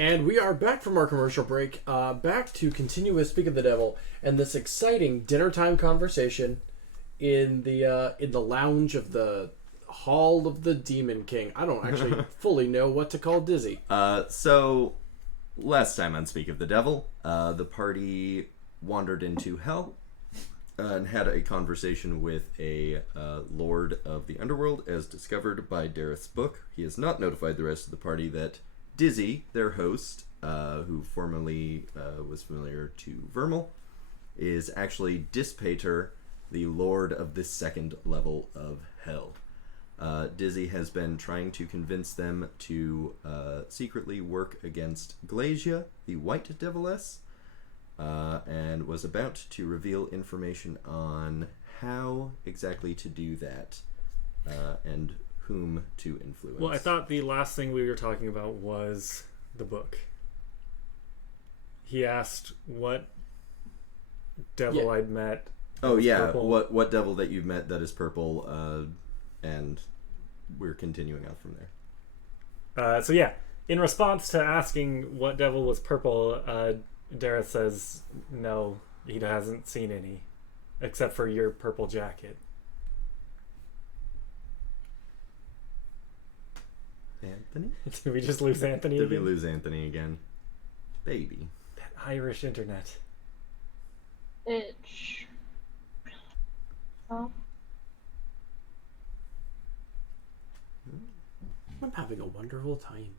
And we are back from our commercial break, back to continue with Speak of the Devil and this exciting dinner time conversation in the lounge of the Hall of the Demon King. I don't actually fully know what to call Dizzy. So last time on Speak of the Devil, the party wandered into hell and had a conversation with a lord of the underworld, as discovered by Dareth's book. He has not notified the rest of the party that Dizzy, their host, who formerly was familiar to Vermal, is actually Dispater, the lord of the second level of hell. Dizzy has been trying to convince them to secretly work against Glacia, the White Deviless, and was about to reveal information on how exactly to do that and whom to influence. Well, I thought the last thing we were talking about was the book. He asked what devil I'd met. Oh yeah, purple. what devil that you've met that is purple, and we're continuing on from there. So yeah, in response to asking what devil was purple, Dareth says no, he hasn't seen any, except for your purple jacket. Anthony? Did we just lose Anthony Did again? we lose Anthony again? Baby. That Irish internet. Itch. Oh. I'm having a wonderful time.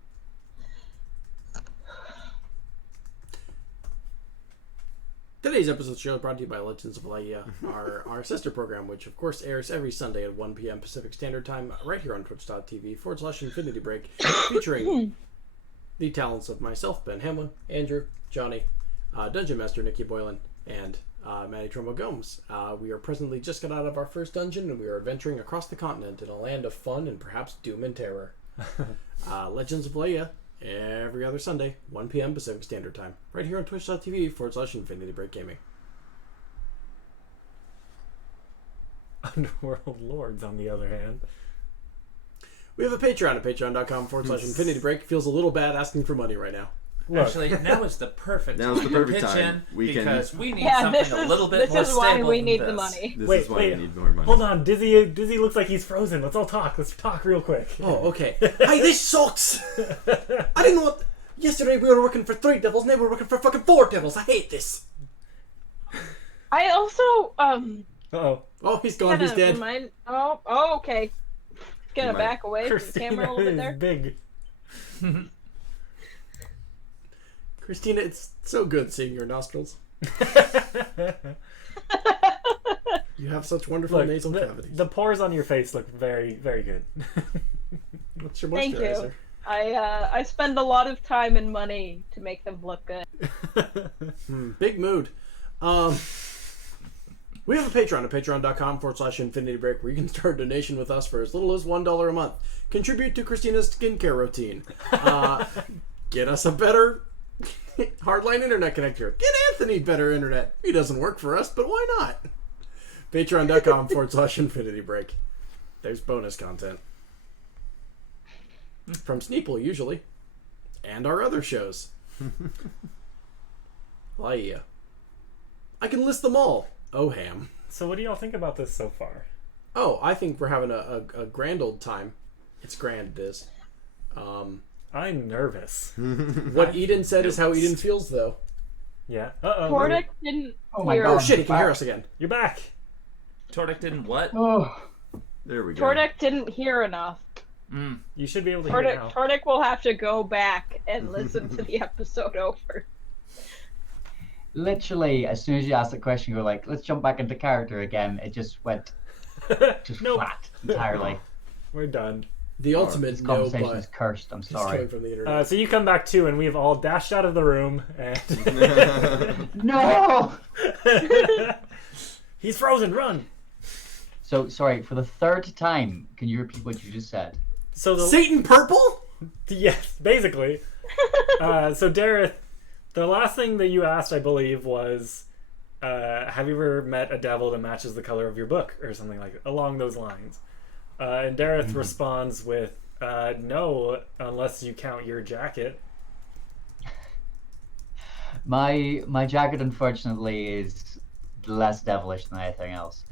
Today's episode show is brought to you by Legends of Laia, our sister program, which of course airs every Sunday at 1 p.m. Pacific Standard Time, right here on twitch.tv/Infinity Break, featuring the talents of myself, Ben Hamlin, Andrew, Johnny, Dungeon Master Nikki Boylan, and Maddie Trumbo Gomes. We are presently just got out of our first dungeon, and we are adventuring across the continent in a land of fun and perhaps doom and terror. Legends of Laia, every other Sunday, 1 p.m. Pacific Standard Time, right here on twitch.tv/Infinity Break Gaming. Underworld Lords, on the other hand. We have a Patreon at patreon.com/Infinity Break. Feels a little bad asking for money right now. Look. Actually, now is the perfect Now's the perfect pitch time. in We can- because we need something a little bit more This is why stable we than need this. the money. This Wait, is why we need more money. Hold on, Dizzy looks like he's frozen. Let's all talk. Let's talk real quick. Oh, okay. Hey, this sucks! I didn't know what... Yesterday we were working for 3 devils, now we're working for fucking 4 devils. I hate this. I also Uh-oh. Oh, he's gone. He's dead. Oh, okay. Gonna might- back away from the Christina camera a little bit there. is big. Christina, it's so good seeing your nostrils. You have such wonderful Look, nasal cavities. the pores on your face look very, very good. What's your Thank moisturizer? you. I spend a lot of time and money to make them look good. Big mood. We have a Patreon at patreon.com/Infinity Break, where you can start a donation with us for as little as $1 a month. Contribute to Christina's skincare routine. Get us a better hardline internet connector. Get Anthony better internet. He doesn't work for us, but why not? Patreon.com/Infinity Break. There's bonus content. From Sneeple, usually. And our other shows. Laia. I can list them all. Oh, ham. So what do y'all think about this so far? Oh, I think we're having a grand old time. It's grand, it is. I'm nervous. What Eden said is how Eden feels, though. Yeah. Uh-oh. Tordic didn't Oh my hear. God. Oh, shit, he can hear us again. You're back. Tordic didn't what? Oh, There we go. Tordic didn't hear enough. You should be able to hear now. Tordic will have to go back and listen to the episode over. literally, as soon as you asked the question, you were like, let's jump back into character again. It just went just Nope. flat entirely. We're done. The ultimate This no, conversation but is cursed. I'm it's sorry. coming from the internet. So you come back too, and we've all dashed out of the room, and No! he's frozen. Run. So, sorry, for the 3rd time, can you repeat what you just said? So the Satan Purple? yes, basically. So Dareth, the last thing that you asked, I believe, was, have you ever met a devil that matches the color of your book, or something like along those lines? And Dareth responds with, no, unless you count your jacket. My jacket, unfortunately, is less devilish than anything else.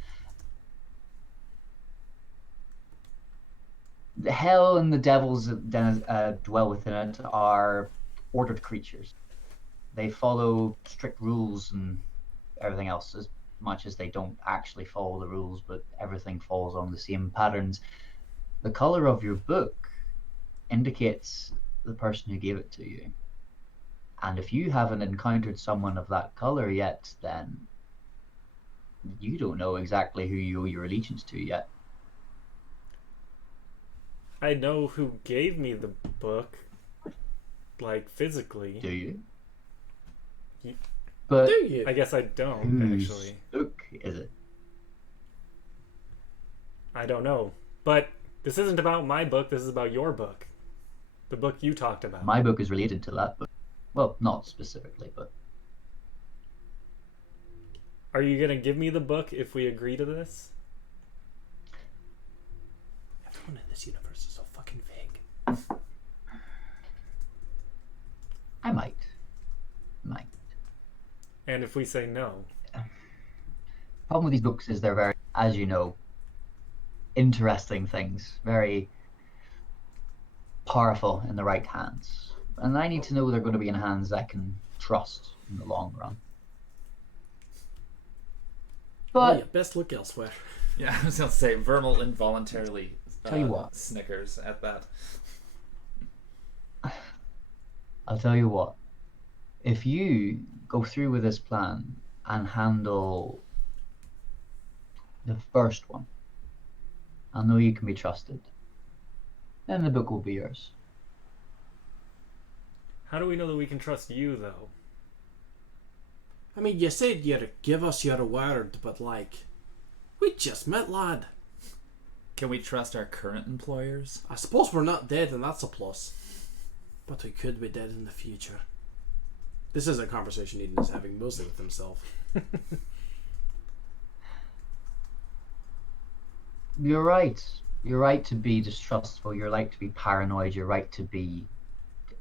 The hell and the devils that dwell within it are ordered creatures. They follow strict rules and everything else, as much as they don't actually follow the rules, but everything falls on the same patterns. The color of your book indicates the person who gave it to you. And if you haven't encountered someone of that color yet, then you don't know exactly who you owe your allegiance to yet. I know who gave me the book, like physically. Do you? Ye- But Do you? I guess I don't, whose actually. book is it? I don't know. But this isn't about my book, this is about your book. The book you talked about. My book is related to that book. Well, not specifically, but Are you gonna give me the book if we agree to this? Everyone in this universe is so fucking vague. I might. Might. And if we say no? Problem with these books is they're very, as you know, interesting things. Very powerful in the right hands. And I need to know they're going to be in hands I can trust in the long run. Well, But yeah, best look elsewhere. Yeah, I was gonna say Vermal involuntarily Tell you what. snickers at that. I'll tell you what. If you go through with this plan and handle the first one, I know you can be trusted. Then the book will be yours. How do we know that we can trust you, though? I mean, you said you'd give us your word, but like, we just met, lad. Can we trust our current employers? I suppose we're not dead, and that's a plus. But we could be dead in the future. This is a conversation Eden is having mostly with himself. You're right. You're right to be distrustful. You're right to be paranoid. You're right to be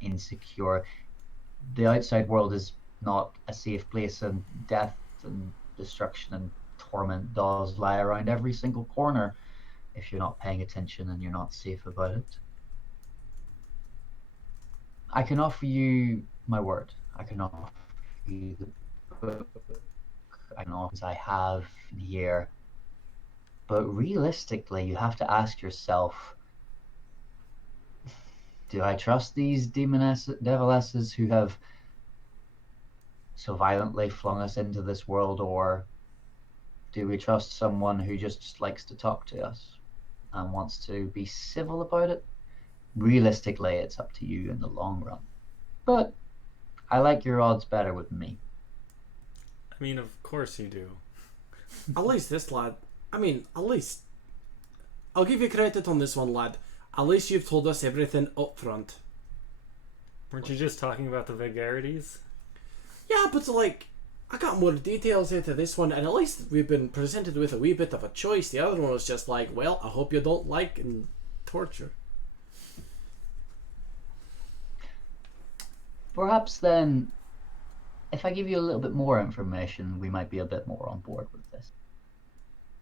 insecure. The outside world is not a safe place, and death and destruction and torment does lie around every single corner if you're not paying attention and you're not safe about it. I can offer you my word. I can offer you the book. I can offer I have here. But realistically, you have to ask yourself, do I trust these devilesses who have so violently flung us into this world, or do we trust someone who just likes to talk to us and wants to be civil about it? Realistically, it's up to you in the long run. But I like your odds better with me. I mean, of course you do. At least this lad. I mean, at least. I'll give you credit on this one, lad. At least you've told us everything up front. Weren't you just talking about the vagaries? Yeah, but like, I got more details into this one, and at least we've been presented with a wee bit of a choice. The other one was just like, well, I hope you don't like and torture. Perhaps then, if I give you a little bit more information, we might be a bit more on board with this.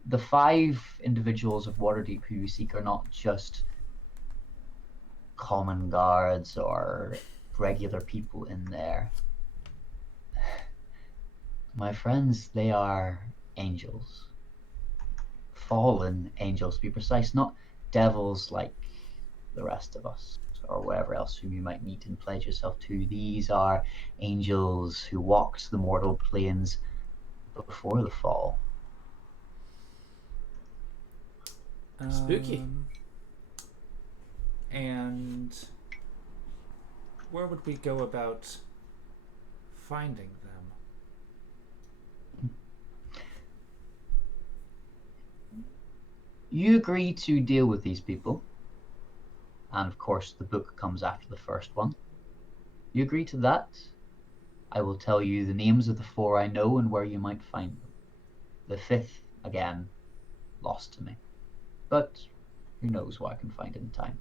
The 5 individuals of Waterdeep who you seek are not just common guards or regular people in there. My friends, they are angels. Fallen angels, to be precise, not devils like the rest of us, or whatever else whom you might meet and pledge yourself to. These are angels who walked the mortal planes before the fall. Spooky. And where would we go about finding them? You agree to deal with these people, and of course the book comes after the first one. You agree to that? I will tell you the names of the 4 I know and where you might find them. The 5th, again, lost to me. But who knows what I can find in time.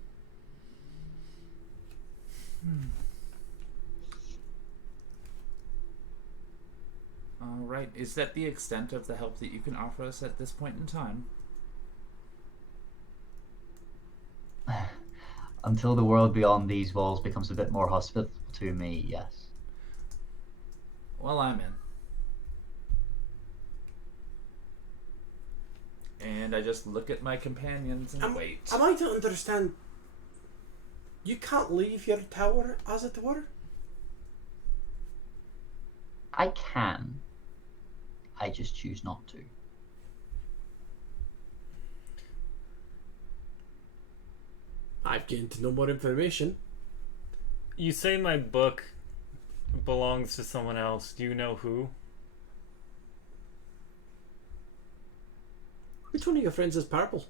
All right. Is that the extent of the help that you can offer us at this point in time? Until the world beyond these walls becomes a bit more hospitable to me, yes. Well, I'm in. And I just look at my companions and wait. Am I to understand? You can't leave your tower, as it were? I can. I just choose not to. I've gained to know more information. You say my book belongs to someone else. Do you know who? Which one of your friends is purple?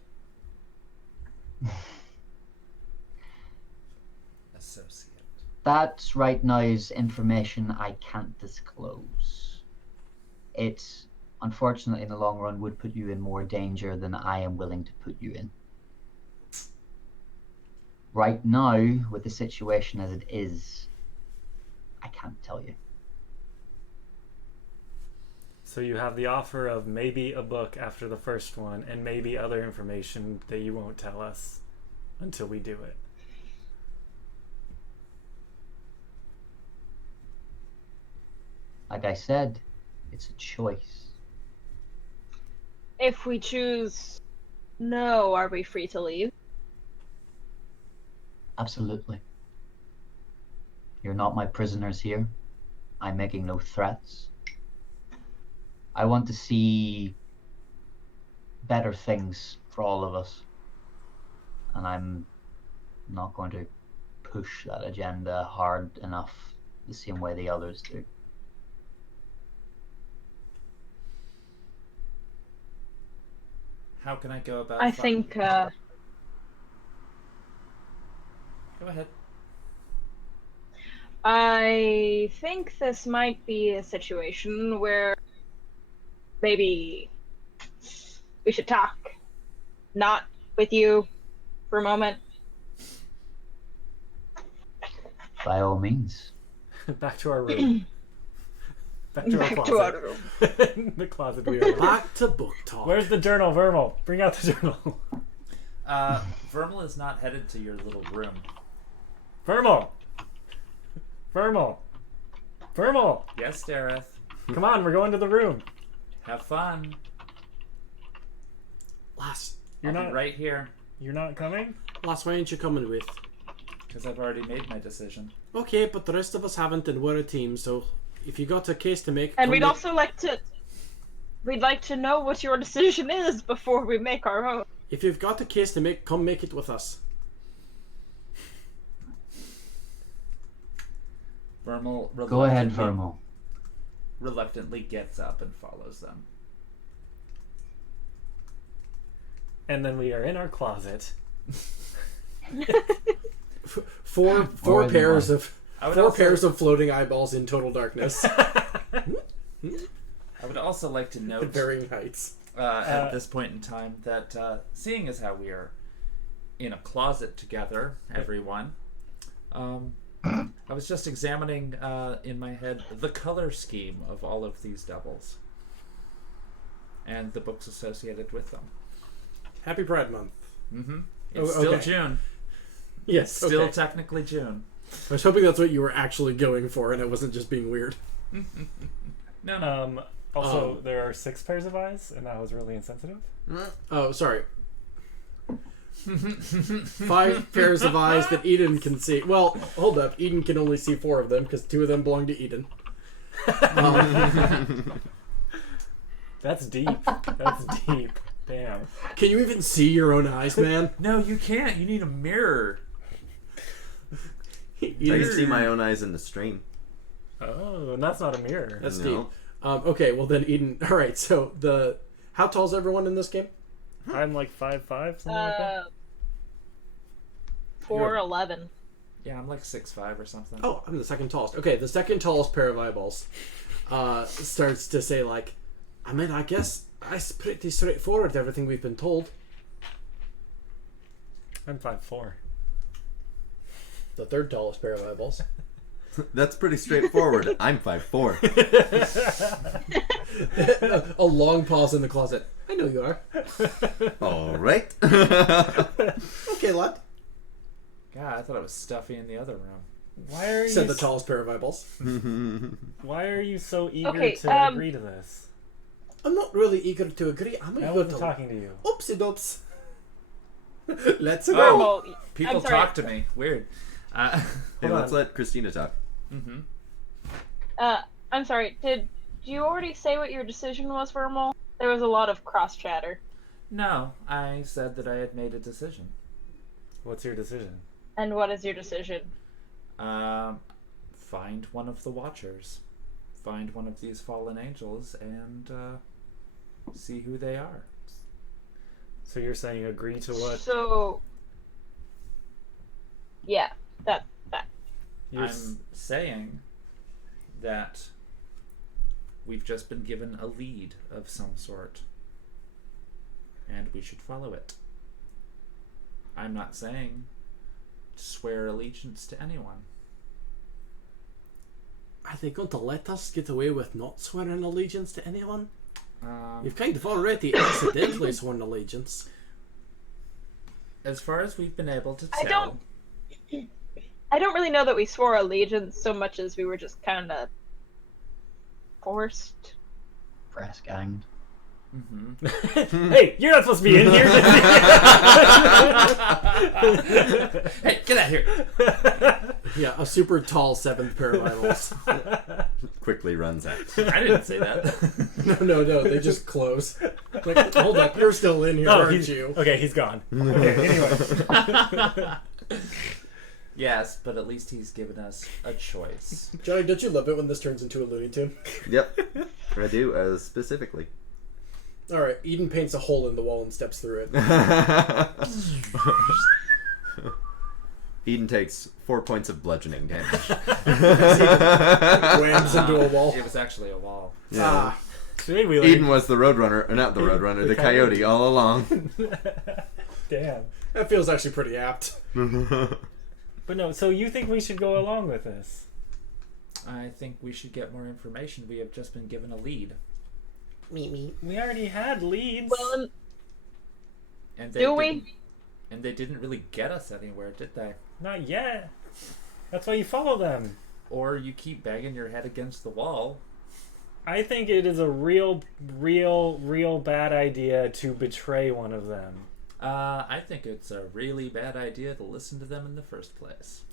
Associate. That right now is information I can't disclose. It, unfortunately, in the long run, would put you in more danger than I am willing to put you in. Right now, with the situation as it is, I can't tell you. So you have the offer of maybe a book after the first one, and maybe other information that you won't tell us until we do it. Like I said, it's a choice. If we choose no, are we free to leave? Absolutely. You're not my prisoners here. I'm making no threats. I want to see better things for all of us. And I'm not going to push that agenda hard enough the same way the others do. How can I go about... I think, Go ahead. I think this might be a situation where maybe we should talk. Not with you for a moment. By all means. Back to our room. Back to our Back closet. to our room. The closet we are in. Back to book talk. Where's the journal, Vermal? Bring out the journal. Vermal is not headed to your little room. Vermal! Vermal! Vermal! Yes, Dareth. Come on, we're going to the room. Have fun. Lass, You're I'll not be right here. You're not coming? why aren't you coming with? Because I've already made my decision. Okay, but the rest of us haven't, and we're a team, so if you got a case to make... And come we'd with- also like to... We'd like to know what your decision is before we make our own. If you've got a case to make, come make it with us. Vermal Go ahead, Vermal. reluctantly gets up and follows them. And then we are in our closet. Four Or pairs anyone. of I would four also- pairs of floating eyeballs in total darkness I would also like to at note varying heights. at this point in time that seeing as how we are in a closet together, everyone, I was just examining in my head the color scheme of all of these devils and the books associated with them. Happy Pride Month. Mm-hmm. Oh, It's still okay. June. Yes, Still okay. technically June. I was hoping that's what you were actually going for, and it wasn't just being weird. No. Also, there are 6 pairs of eyes, and that was really insensitive. Oh, sorry. 5 pairs of eyes that Eden can see. Well, hold up. Eden can only see 4 of them because 2 of them belong to Eden. That's deep. That's deep. Damn. Can you even see your own eyes, man? No, you can't. You need a mirror. I can see my own eyes in the stream. Oh, and that's not a mirror. That's No. deep. Okay, well then Eden. All right, so how tall is everyone in this game? I'm like 5'5", something like that. 4'11". Yeah, I'm like 6'5" or something. Oh, I'm the second tallest. Okay, the second tallest pair of eyeballs starts to say like, I mean, I guess that's pretty straightforward. Everything we've been told. I'm 5'4". The third tallest pair of eyeballs That's pretty straightforward. I'm 5'4". A long pause in the closet. I know you are. All right. Okay, lad. God, I thought it was stuffy in the other room. Why are you? Said the tallest pair of eyeballs. Why are you so eager Okay, to agree to this? I'm not really eager to agree. I'm I eager wasn't to... talking to you. Oopsie doops. Let's go. Well, People I'm sorry. talk to me. Weird. Hey, Hold let's on. let Christina talk. Mm-hmm. I'm sorry. Did you already say what your decision was, Vermal? There was a lot of cross chatter. No, I said that I had made a decision. What's your decision? And what is your decision? Find one of the Watchers. Find one of these fallen angels and see who they are. So you're saying agree to what? So, yeah, that. You're I'm saying that we've just been given a lead of some sort, and we should follow it. I'm not saying swear allegiance to anyone. Are they going to let us get away with not swearing allegiance to anyone? Um, You've kind of already accidentally sworn allegiance. as far as we've been able to tell, I don't really know that we swore allegiance so much as we were just kind of forced. Press ganged. Mm-hmm. Hey, you're not supposed to be in here. Hey, get out here! Yeah, a super tall seventh pair of eyeballs. Quickly runs out. I didn't say that. No, they just close. Like, hold up, you're still in here, Oh, aren't he's, you? okay, he's gone. Okay, anyway. Yes, but at least he's given us a choice. Johnny, don't you love it when this turns into a Looney Tune? Yep, I do, specifically. Alright, Eden paints a hole in the wall and steps through it. Eden takes 4 points of bludgeoning damage. Whams into a wall. It was actually a wall. Yeah. Ah, Today we Eden was the roadrunner, or not the roadrunner, the coyote all along. Damn. that feels actually pretty apt. But no, so you think we should go along with this? I think we should get more information. We have just been given a lead. Me. We already had leads. Well, And do didn't- we? And they didn't really get us anywhere, did they? Not yet. That's why you follow them. Or you keep banging your head against the wall. I think it is a real bad idea to betray one of them. I think it's a really bad idea to listen to them in the first place.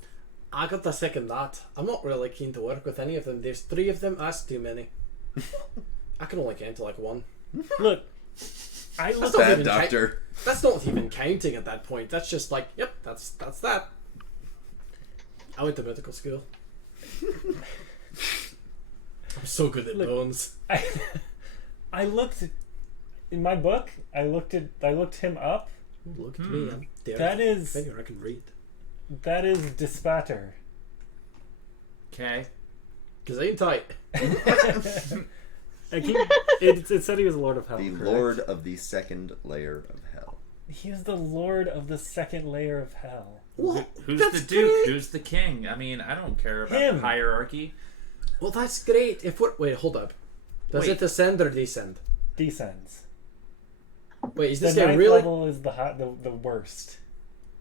I got to second that. I'm not really keen to work with any of them. There's 3 of them, that's too many. I can only count to like 1. Look, I That's look not Bad even doctor. That's not even counting at that point. That's just like, yep, that's that. I went to medical school. I'm so good at bones. I looked in my book. I looked him up. Look at me, I'm there. That is Figure I can read. Dispatter. Okay. Cause I ain't tight. It said he was Lord of Hell. The correct? Lord of the second layer of hell. He is the Lord of the second layer of hell. What? Who's That's the Duke? great. Who's the King? I mean, I don't care about Him. the hierarchy. Well, that's great. If we're wait, hold up. Does Wait. it ascend or descend? Descends. Wait, is The this guy ninth really? level is the worst.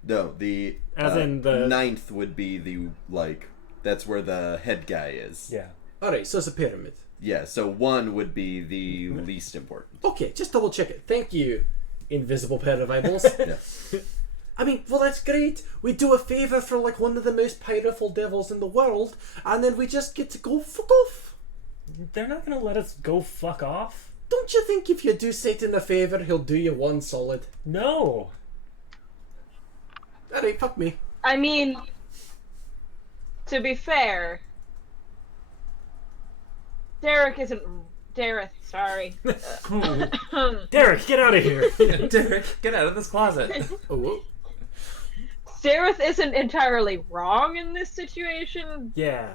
No, the As in the- ninth would be the that's where the head guy is. Yeah. All right, so it's a pyramid. Yeah, so 1 would be the least important. Okay, just double check it. Thank you, invisible pair of eyeballs. Yeah. I mean, well, that's great. We do a favour for like one of the most powerful devils in the world, and then we just get to go fuck off. They're not gonna let us go fuck off. Don't you think if you do Satan a favour, he'll do you one solid? No. Alright, fuck me. I mean, to be fair, Dareth, sorry. Derek, get out of here. Derek, get out of this closet. Oh, whoa. Dareth isn't entirely wrong in this situation, Yeah.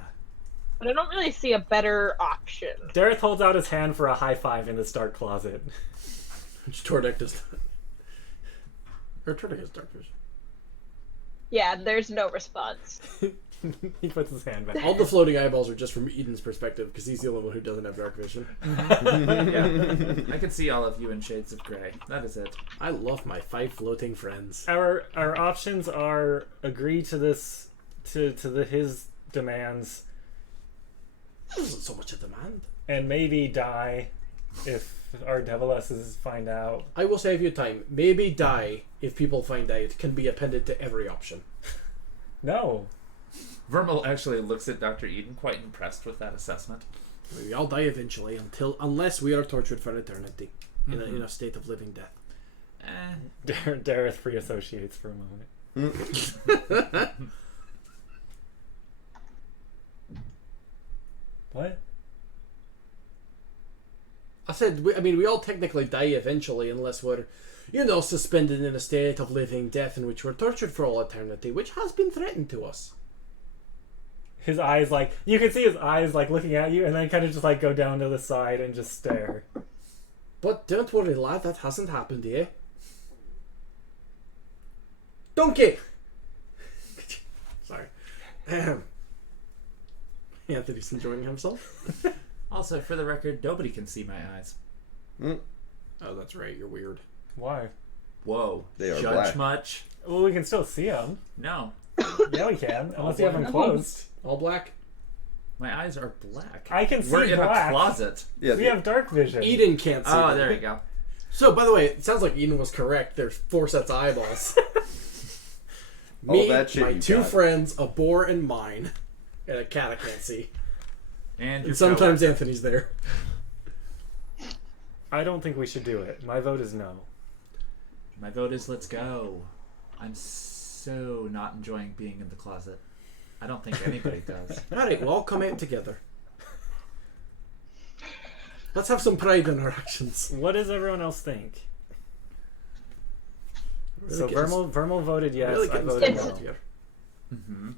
but I don't really see a better option. Dareth holds out his hand for a high five in this dark closet. Which Tordek does not. Or Tordek has dark vision. Yeah, there's no response. He puts his hand back. All the floating eyeballs are just from Eden's perspective, because he's the only one who doesn't have dark vision. Yeah. I can see all of you in shades of gray. That is it. I love my 5 floating friends. Our options are agree to this to his demands That wasn't so much a demand. and maybe die if our devilesses find out. I will save you time. Maybe die if people find out can be appended to every option. No. Vermal actually looks at Dr. Eden, quite impressed with that assessment. We all die eventually, unless we are tortured for eternity in a state of living death. Dareth free associates for a moment. What? I said, we all technically die eventually, unless we're, suspended in a state of living death in which we're tortured for all eternity, which has been threatened to us. His eyes, you can see his eyes, looking at you, and then kind of just, go down to the side and just stare. But don't worry, lad, that hasn't happened yet. Donkey! Sorry. Anthony's enjoying himself. Also, for the record, nobody can see my eyes. Oh, that's right, you're weird. Why? Whoa. They are Judge black. much? Well, we can still see them. No. Yeah, we can, unless you have them closed. All black? My eyes are black. I can see We're in black. a closet. Yeah, We have dark vision. Eden can't see Oh, them. there you go. So, by the way, it sounds like Eden was correct. There's 4 sets of eyeballs. All Me, that shit my you 2 got. friends, a boar, and mine. And a cat I can't see. And your And sometimes coworker. Anthony's there. I don't think we should do it. My vote is no. My vote is let's go. I'm so not enjoying being in the closet. I don't think anybody does. Alright, we'll all come out together. Let's have some pride in our actions. What does everyone else think? Really So getting- Vermal voted yes. really I getting voted started no. here. Mm-hmm.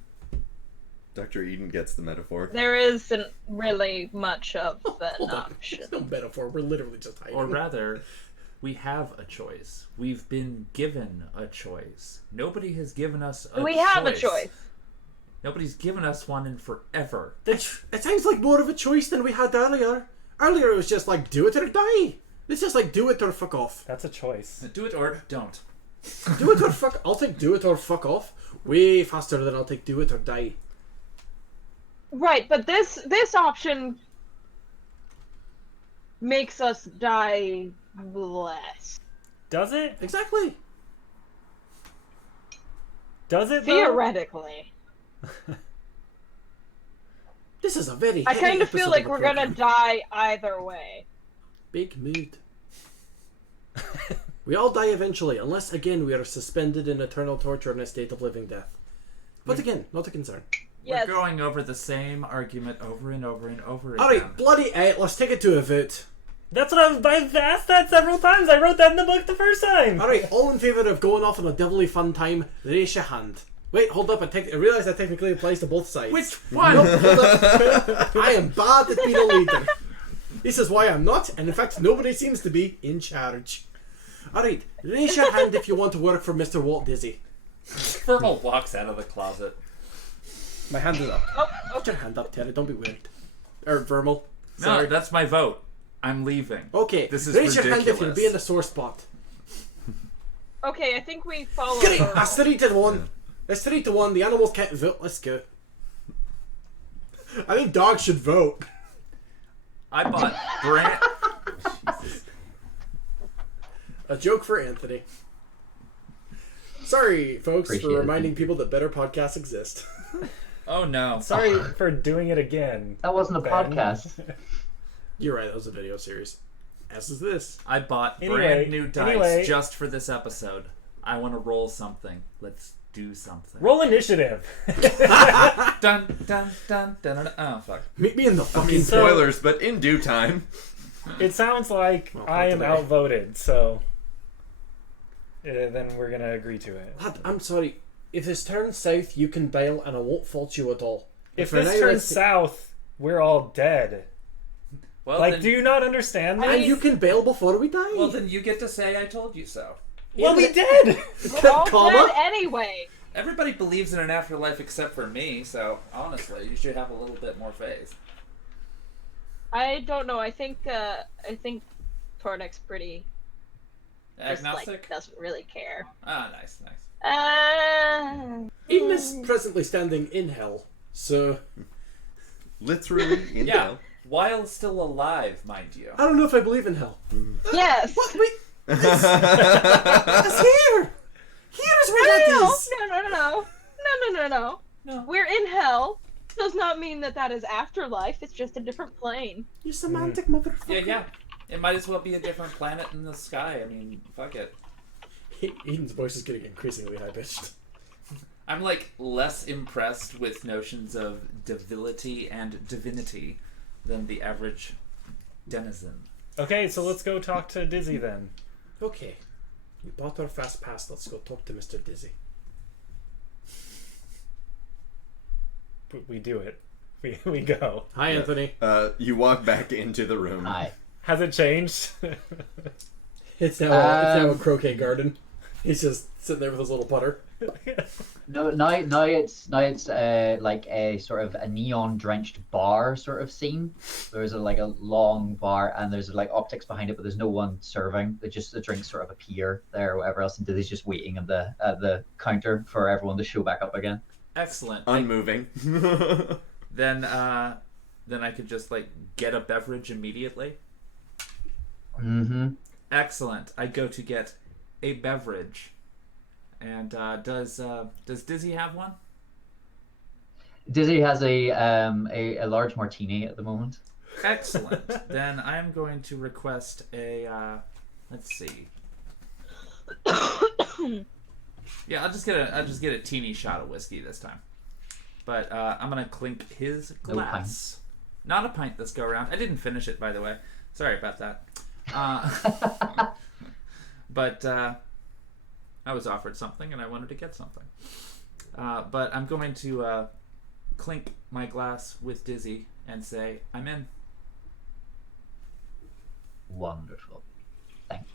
Dr. Eden gets the metaphor. There isn't really much of an Hold on. option. It's no metaphor. We're literally just hiding. Or rather, we have a choice. We've been given a choice. Nobody has given us a choice. We have a choice. Nobody's given us one in forever. It sounds like more of a choice than we had earlier. Earlier it was just like, do it or die. It's just like, do it or fuck off. That's a choice. Do it or don't. Do it or fuck... I'll take do it or fuck off way faster than I'll take do it or die. Right, but this option makes us die less. Does it? Exactly. Does it? Though? Theoretically. This is a very I heavy kind of feel episode like the we're gonna program. die either way. Big mood. We all die eventually, unless again we are suspended in eternal torture in a state of living death. But again, not a concern. Yes. We're going over the same argument over and over and over again. Alright, bloody let's take it to a vote. That's what I've asked that several times. I wrote that in the book the first time. Alright, all in favour of going off on a devilly fun time, raise your hand. Wait, hold up, I realise that technically applies to both sides. Which one? Nope, hold up. I am bad at being a leader. This is why I'm not, and in fact nobody seems to be in charge. Alright, raise your hand if you want to work for Mr. Walt Disney. Vermal walks out of the closet. My hand is up. Oh, Put your hand up, Terry, don't be weird. Or Vermal. No, Sorry. that's my vote. I'm leaving. Okay, This is raise your hand if you'll ridiculous. be in the sore spot. okay, I think we follow. Great, her. that's 3-1. That's 3-1, the animals can't vote, let's go. I think dogs should vote. I bought brand. A joke for Anthony. Sorry, folks, Appreciate for it. reminding people that better podcasts exist. Oh no. Sorry for doing it again. That wasn't a Ben. podcast. You're right, that was a video series. As is this. I bought Anyway, brand new dice anyway. just for this episode. I want to roll something. Let's do something. Roll initiative. Dun dun dun dun dun. Oh fuck. Meet me in the fucking... So- Spoilers, but in due time. It sounds like Well, I am today. outvoted, so then we're gonna agree to it. Lad, I'm sorry. If this turns south, you can bail and I won't fault you at all. If for now, this turns let's- south, we're all dead. Well, Like, then, do you not understand And this? you can bail before we die. well then you get to say I told you so. Well, we did. We're all Comma? dead anyway. Everybody believes in an afterlife except for me, so honestly, you should have a little bit more faith. I don't know. I think Tornik's pretty just Agnostic? like doesn't really care. Ah, nice, nice. Eden is presently standing in hell, so Literally in Yeah, hell. while still alive, mind you. I don't know if I believe in hell. Yes. What? Wait, it's here. Here is where that is. No. No. We're in hell. Does not mean that is afterlife. It's just a different plane. You semantic motherfucker. Yeah. It might as well be a different planet in the sky. I mean, fuck it. Eden's voice is getting increasingly high pitched. I'm like less impressed with notions of divinity and divinity than the average denizen. Okay, so let's go talk to Dizzy then. Okay, you bought our fast pass. Let's go talk to Mr. Dizzy. We do it. We go. Hi, Anthony. You walk back into the room. Aye. Has it changed? It's now a croquet garden. He's just sitting there with his little putter. No, now it's like a sort of a neon drenched bar sort of scene. There's like a long bar and there's like optics behind it, but there's no one serving. Just the drinks sort of appear there or whatever else, and Dizzy's just waiting at the counter for everyone to show back up again. Excellent. Unmoving. Then I could just like get a beverage immediately. Mm-hmm. Excellent. I go to get a beverage. And does Dizzy have one? Dizzy has a large martini at the moment. Excellent. Then I'm going to request a let's see. Yeah, I'll just get a teeny shot of whiskey this time. But I'm gonna clink his glass. Not a pint this go around. I didn't finish it, by the way. Sorry about that. But I was offered something and I wanted to get something. But I'm going to clink my glass with Dizzy and say, I'm in. Wonderful. Thank you.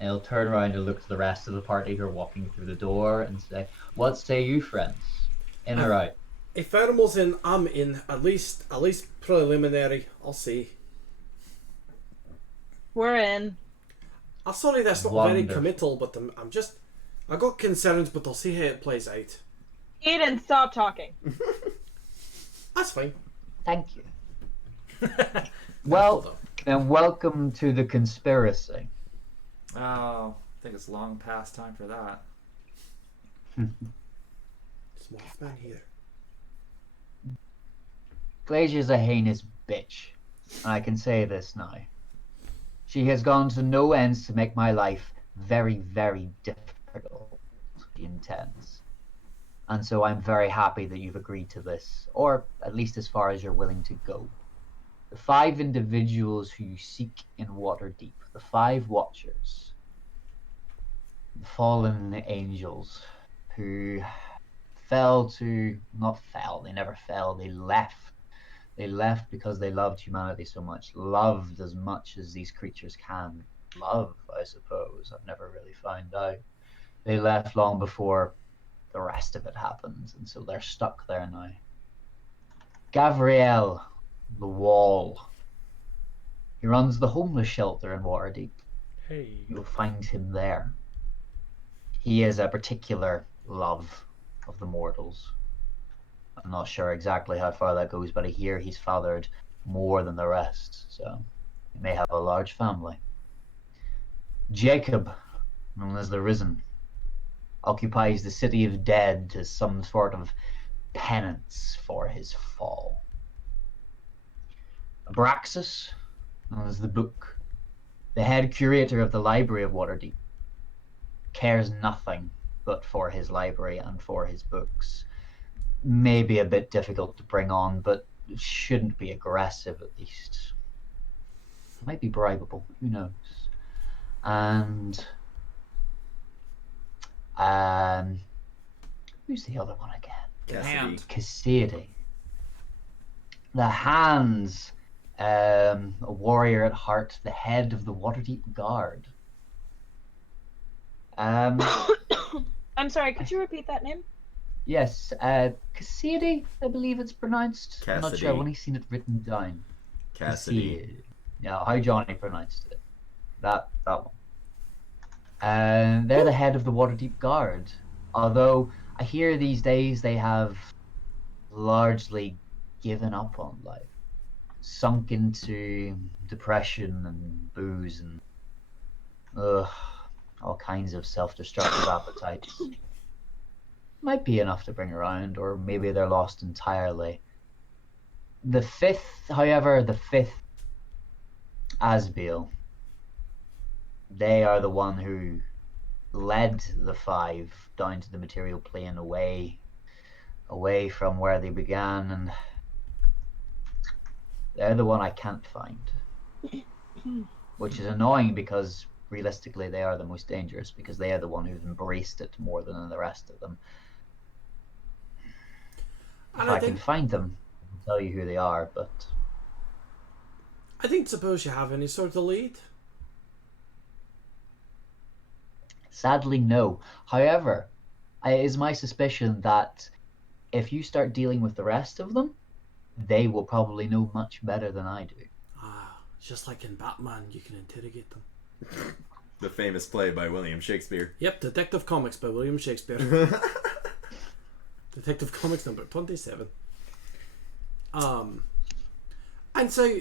And he'll turn around and look to the rest of the party who are walking through the door and say, "What say you, friends? In or out?" If Animal's in, I'm in. At least preliminary. I'll see. We're in. I'm sorry that's not very Wonderful. committal, but I got concerns, but I'll see how it plays out. Eden, stop talking. That's fine. Thank you. Well, then welcome to the conspiracy. Oh, I think it's long past time for that. Small man here. Glacier's a heinous bitch, and I can say this now. She has gone to no ends to make my life very, very difficult. She intends. And so I'm very happy that you've agreed to this, or at least as far as you're willing to go. The 5 individuals who you seek in Waterdeep, the 5 Watchers, the fallen angels who they never fell, they left. They left because they loved humanity so much, loved as much as these creatures can love, I suppose. I've never really found out. They left long before the rest of it happened, and so they're stuck there now. Gavriel, the Wall. He runs the homeless shelter in Waterdeep. Hey. You'll find him there. He is a particular love of the mortals. I'm not sure exactly how far that goes, but I hear he's fathered more than the rest, so he may have a large family. Jacob, known as the Risen, occupies the city of dead as some sort of penance for his fall. Abraxas, known as the Book, the head curator of the Library of Waterdeep, cares nothing but for his library and for his books. Maybe a bit difficult to bring on, but shouldn't be aggressive at least. Might be bribable, who knows? And who's the other one again? Hand. Cassidy. The Hands, a warrior at heart, the head of the Waterdeep Guard. I'm sorry, could you repeat that name? Yes, Cassidy, I believe it's pronounced. I'm not sure. I've Cassidy. only seen it written down. Cassidy. Yeah, how Johnny pronounced it. That one. And they're the head of the Waterdeep Guard. Although I hear these days they have largely given up on life, sunk into depression and booze and all kinds of self-destructive appetites. Might be enough to bring around, or maybe they're lost entirely. The fifth Asbiel, they are the one who led the five down to the material plane, away from where they began, and they're the one I can't find. Which is annoying because realistically they are the most dangerous, because they are the one who've embraced it more than the rest of them. If I can find them, I can tell you who they are, but I didn't suppose you have any sort of lead. sadly no. However, it is my suspicion that if you start dealing with the rest of them, they will probably know much better than I do. Ah, just like in Batman, you can interrogate them. The famous play by William Shakespeare. Yep, Detective Comics by William Shakespeare. Detective Comics number 27. And so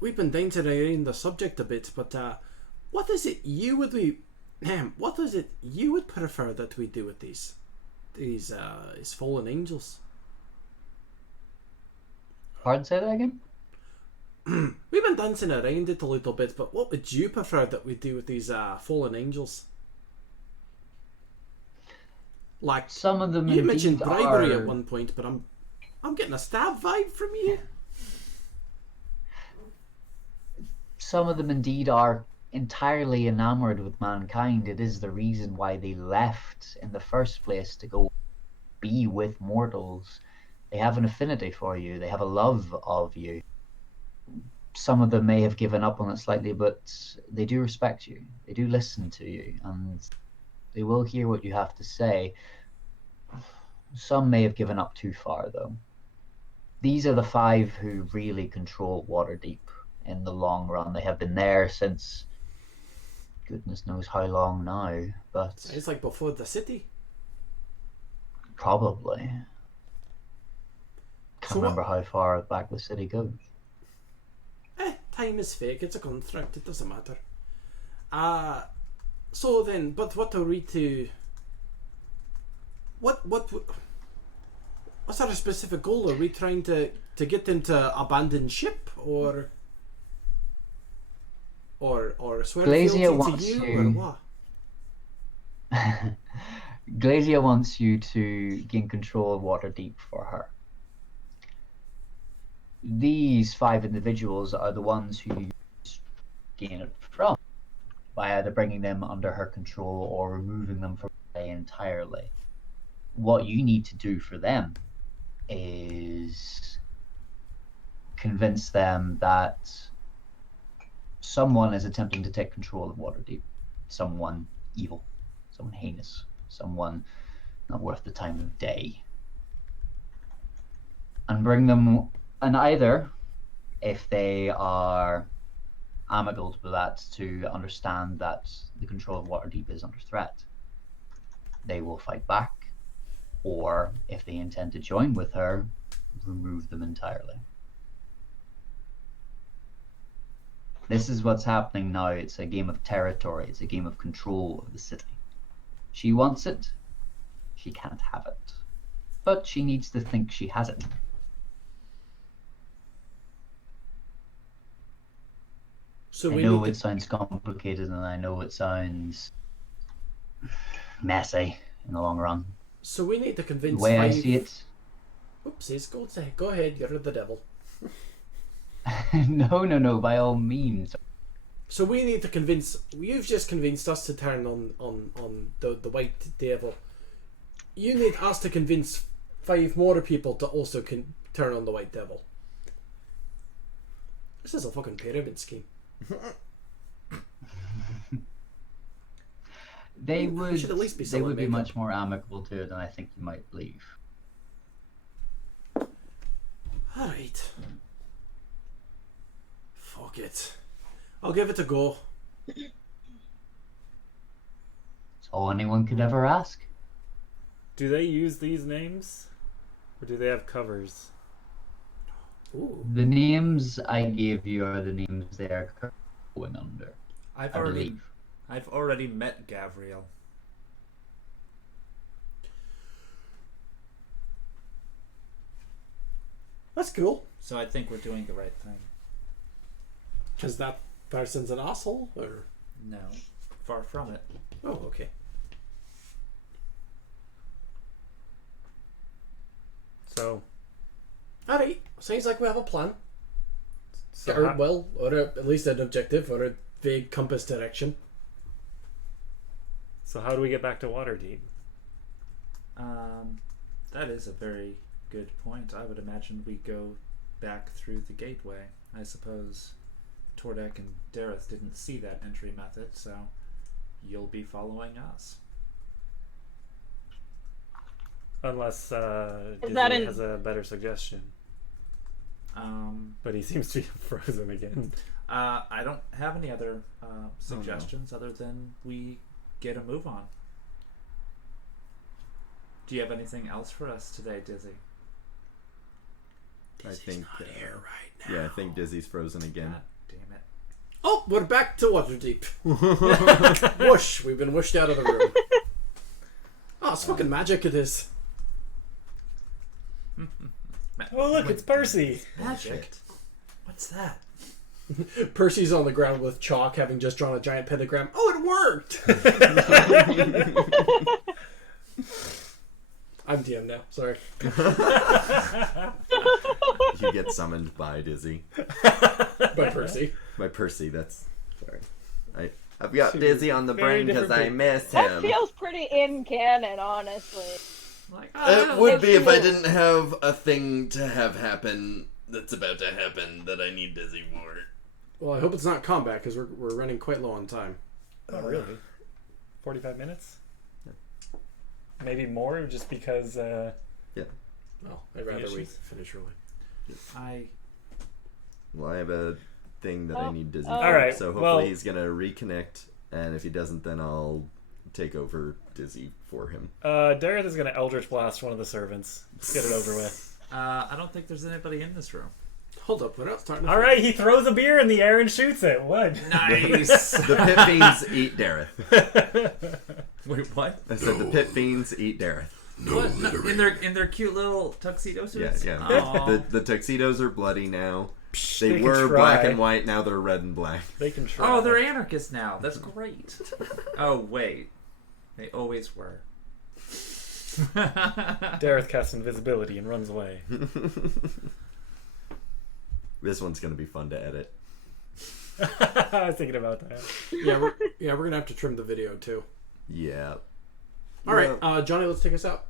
we've been dancing around the subject a bit, but what is it you would prefer that we do with these fallen angels? Pardon, say that again? We've been dancing around it a little bit, but what would you prefer that we do with these fallen angels? Like, some of them you mentioned indeed bribery are... at one point, but I'm getting a stab vibe from you. Some of them indeed are entirely enamored with mankind. It is the reason why they left in the first place, to go be with mortals. They have an affinity for you. They have a love of you. Some of them may have given up on it slightly, but they do respect you. They do listen to you, and they will hear what you have to say. Some may have given up too far, though. These are the five who really control Waterdeep in the long run. They have been there since goodness knows how long now, but It's like before the city. probably. Can't So remember how far back the city goes. Time is fake. It's a contract. It doesn't matter. So then, but what are we to? What's our specific goal? Are we trying to get them to abandon ship, or swear Glazier fealty wants to you, you- or what? Glazier wants you to gain control of Waterdeep for her. These five individuals are the ones who you gain it from, by either bringing them under her control or removing them from play entirely. What you need to do for them is convince them that someone is attempting to take control of Waterdeep. Someone evil, someone heinous, someone not worth the time of day. And bring them, and either, if they are amenable to that, to understand that the control of Waterdeep is under threat, they will fight back. Or if they intend to join with her, remove them entirely. This is what's happening now. It's a game of territory. It's a game of control of the city. She wants it. She can't have it. But she needs to think she has it. So I we know need it sounds complicated, and I know it sounds messy in the long run. So we need to The convince way I five. see it, Oopsies, go ahead. You're the devil. no, by all means. So we need to convince. You've just convinced us to turn on the white devil. You need us to convince 5 more people to also turn on the white devil. This is a fucking pyramid scheme. They There would. should at least be They someone would be makeup. much more amicable to it than I think you might believe. Alright. Fuck it. I'll give it a go. It's all anyone could ever ask. Do they use these names? Or do they have covers? Ooh. The names I gave you are the names they are currently going under. I've I already believe. I've already met Gavriel. That's cool. So I think we're doing the right thing. Because that person's an asshole? Or... No. Far from it. Oh, okay. So, Alright. Seems like we have a plan. so Or, how- well, or at least an objective, or a vague compass direction. so how do we get back to Waterdeep? That is a very good point. I would imagine we go back through the gateway. I suppose Tordek and Dareth didn't see that entry method, so you'll be following us. Unless Disney that in- has a better suggestion. But he seems to be frozen again. I don't have any other suggestions other than we get a move on. Do you have anything else for us today, Dizzy? I think. Not here right now. Yeah, I think Dizzy's frozen again. God damn it. Oh, we're back to Waterdeep. Whoosh! We've been whooshed out of the room. Oh, it's fucking magic it is. Oh, look, it's Percy! Magic? What's that? Percy's on the ground with chalk, having just drawn a giant pentagram. Oh, it worked! I'm DM now. Sorry. You get summoned by Dizzy. By Percy. By Percy, that's. Sorry. I've got Dizzy on the very brain because different I miss That him. feels pretty in canon, honestly. Like, It would be if I If you- didn't have a thing to have happen that's about to happen that I need Dizzy for. Well, I hope it's not combat, because we're running quite low on time. Not really. 45 minutes? Maybe more, just because... Well, I'd rather we Issues. finish early. Well, I have a thing that I need Dizzy for. Alright, So hopefully well- he's gonna reconnect, and if he doesn't, then I'll take over Dizzy for him. Dareth is going to Eldritch Blast one of the servants. Let's get it over with. I don't think there's anybody in this room. Hold up, we're not starting to Alright, he throws a beer in the air and shoots it. What? Nice. The pit fiends eat Dareth. Wait, what? I said the pit fiends eat Dareth. What? In their cute little tuxedo Yeah, suits? yeah. Aw. The tuxedos are bloody now. They can were try. black and white, now they're red and black. They can try. Oh, they're anarchists now. That's great. Oh, wait. They always were. Dareth casts invisibility and runs away. This one's gonna be fun to edit. I was thinking about that. Yeah, we're gonna have to trim the video too. Yeah. All right, Johnny, let's take us out.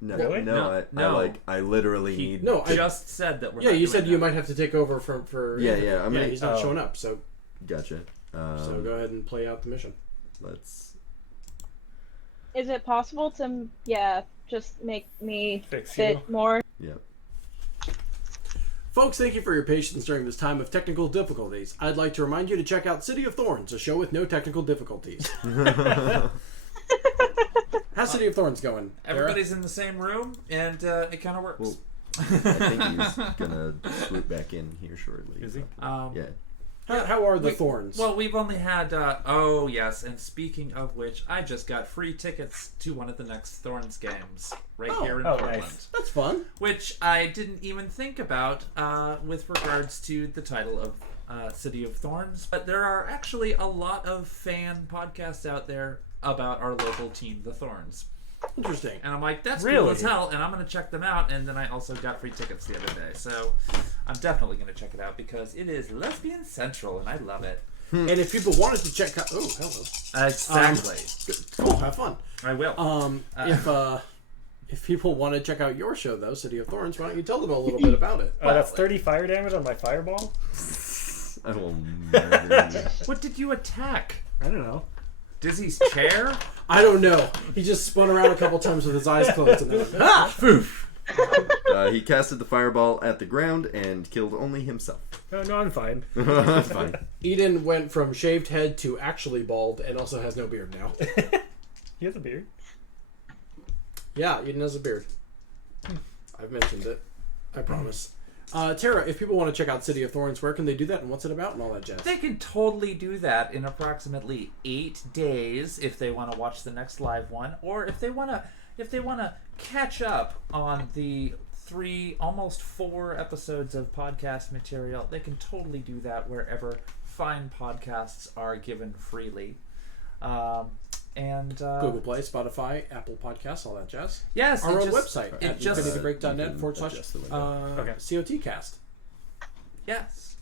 No, Really? No. I literally He need. No, I just said that we're yeah, not you doing said that. you might have to take over for Yeah, yeah, I'm gonna- he's not Oh. showing up, so Gotcha. so go ahead and play out the mission. Let's. Is it possible to, just make me Fix fit you. more? Yep. Folks, thank you for your patience during this time of technical difficulties. I'd like to remind you to check out City of Thorns, a show with no technical difficulties. How's City of Thorns going? Sarah? Everybody's in the same room, and it kind of works. Well, I think he's gonna swoop back in here shortly. Is he? Yeah. How are the Thorns? Well, we've only had. Oh, yes, and speaking of which, I just got free tickets to one of the next Thorns games right here in Oh, Portland. nice. That's fun. Which I didn't even think about with regards to the title of City of Thorns. But there are actually a lot of fan podcasts out there about our local team, the Thorns. Interesting. And I'm like, that's cool Really? as hell, and I'm going to check them out. And then I also got free tickets the other day. So I'm definitely going to check it out because it is Lesbian Central, and I love it. And if people wanted to check out, oh, hello. Exactly. Good. Cool. Have fun. I will. If people want to check out your show though, City of Thorns, why don't you tell them a little bit about it? That's 30 fire damage on my fireball? I will murder you. What did you attack? I don't know. Dizzy's chair? I don't know. He just spun around a couple times with his eyes closed and then went, ah! Poof! He casted the fireball at the ground and killed only himself. Oh, no, I'm fine. Fine. Eden went from shaved head to actually bald and also has no beard now. He has a beard. Yeah, Eden has a beard. I've mentioned it. I promise. Tara, if people want to check out City of Thorns, where can they do that and what's it about and all that jazz? They can totally do that in approximately 8 days if they want to watch the next live one, or if they want to catch up on the 3, almost 4 episodes of podcast material. They can totally do that wherever fine podcasts are given freely. Google Play, Spotify, Apple Podcasts, all that jazz. Yes, Our own website at just- infinitybreak.net Okay. /COTcast. Yes.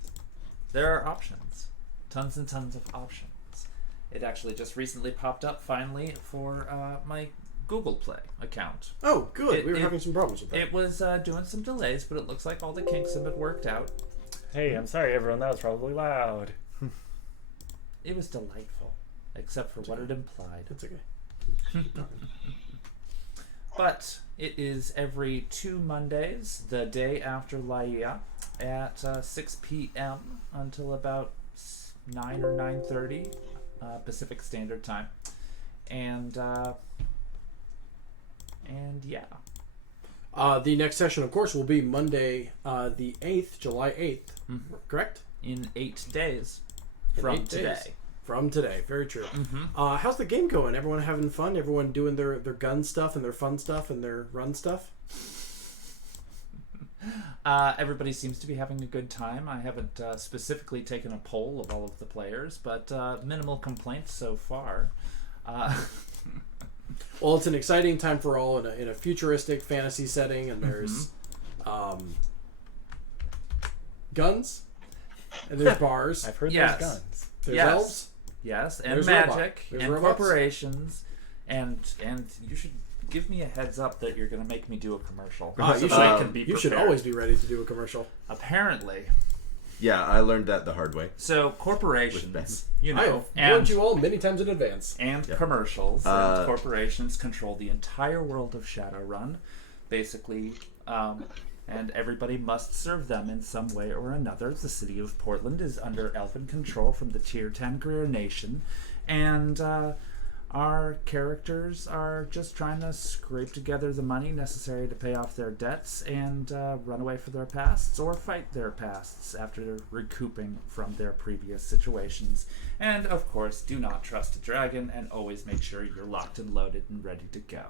There are options. Tons and tons of options. It actually just recently popped up finally for my Google Play account. Oh, good. We were having some problems with that. It was doing some delays, but it looks like all the kinks have been worked out. Hey, I'm sorry, everyone. That was probably loud. It was delightful, except for what it implied. That's okay. But it is every 2 Mondays, the day after Laia, at 6 p.m. until about 9 or 9:30 Pacific Standard Time, and yeah. The next session, of course, will be Monday, the 8th, July 8th. Correct? In 8 days In from 8 today. days. From today. Very true. Mm-hmm. How's the game going? Everyone having fun? Everyone doing their gun stuff and their fun stuff and their run stuff? Everybody seems to be having a good time. I haven't specifically taken a poll of all of the players, but minimal complaints so far. Well, it's an exciting time for all in a futuristic fantasy setting, and there's guns, and there's bars, I've heard Yes. those guns. there's Yes. elves. Yes, and There's magic, robot. There's and robots. corporations, and you should give me a heads up that you're going to make me do a commercial. You so should- that I can be You should prepared. always be ready to do a commercial. Apparently. Yeah, I learned that the hard way. So With Ben. corporations, you I know, have warned you all many times in advance. and Yeah. commercials and corporations control the entire world of Shadowrun, basically, and everybody must serve them in some way or another. The city of Portland is under elven control from the Tier 10 Greer Nation, and our characters are just trying to scrape together the money necessary to pay off their debts and run away for their pasts or fight their pasts after recouping from their previous situations. And of course, do not trust a dragon and always make sure you're locked and loaded and ready to go.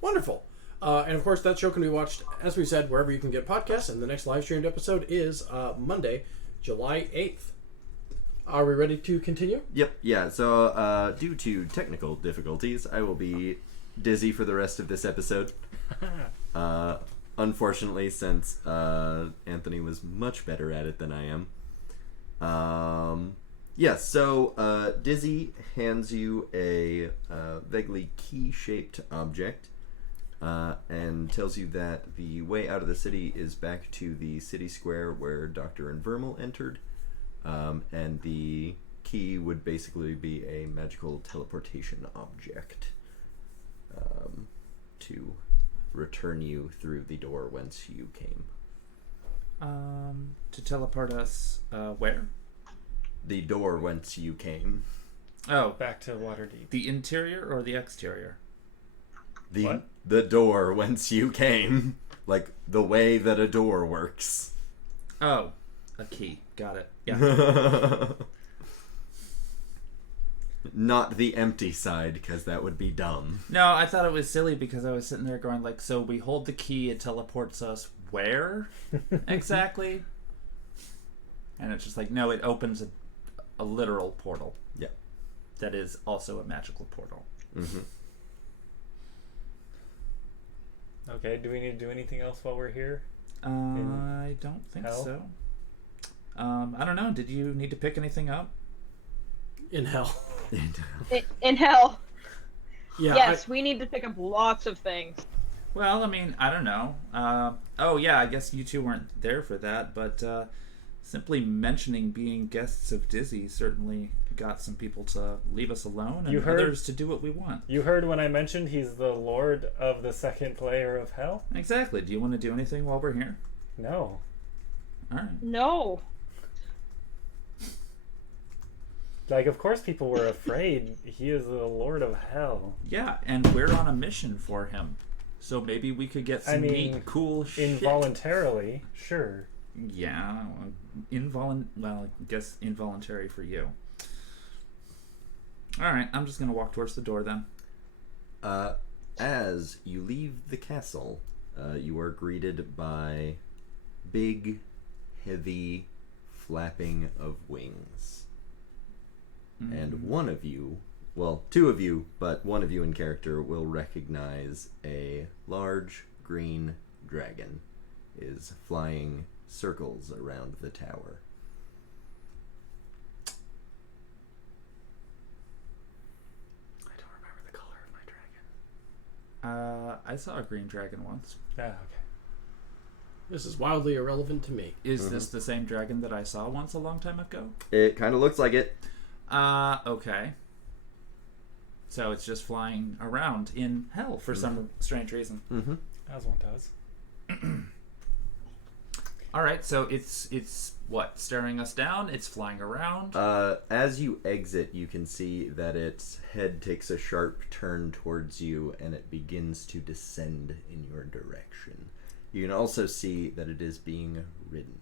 Wonderful. And of course, that show can be watched, as we said, wherever you can get podcasts. And the next live streamed episode is Monday, July 8th. Are we ready to continue? Yep, yeah, so due to technical difficulties, I will be dizzy for the rest of this episode. Unfortunately, since Anthony was much better at it than I am. So Dizzy hands you a vaguely key-shaped object and tells you that the way out of the city is back to the city square where Dr. Invermal entered. And the key would basically be a magical teleportation object to return you through the door whence you came. To teleport us where? The door whence you came. Oh, Back to Waterdeep. the interior or the exterior? The door whence you came. Like the way that a door works. Oh, a key. Got it. Yeah. Not the empty side, because that would be dumb. No, I thought it was silly because I was sitting there going like, so we hold the key, it teleports us where exactly? And it's just like, no, it opens a literal portal. Yeah. That is also a magical portal. Mm-hmm. Okay, do we need to do anything else while we're here? I don't think hell? so. I don't know. Did you need to pick anything up? In hell. In hell. Yeah. Yes, we need to pick up lots of things. Well, I mean, I don't know. Oh, yeah, I guess you two weren't there for that, but simply mentioning being guests of Dizzy certainly got some people to leave us alone and You heard- others to do what we want. You heard when I mentioned he's the lord of the second layer of hell? Exactly. Do you want to do anything while we're here? No. All right. No. Like, of course people were afraid. He is the lord of hell. Yeah, and we're on a mission for him. So maybe we could get some I mean, neat, cool shit. Involuntarily, sure. Yeah, well, I guess involuntary for you. All right, I'm just gonna walk towards the door then. As you leave the castle, you are greeted by big, heavy flapping of wings. And one of you, well, two of you, but one of you in character will recognize a large green dragon is flying circles around the tower. I don't remember the color of my dragon. I saw a green dragon once. Ah, okay. This is wildly irrelevant to me. Is this the same dragon that I saw once a long time ago? It kind of looks like it. Okay. So it's just flying around in hell for some strange reason. Mm-hmm. As one does. All right, so it's what, staring us down? It's flying around. As you exit, you can see that its head takes a sharp turn towards you, and it begins to descend in your direction. You can also see that it is being ridden.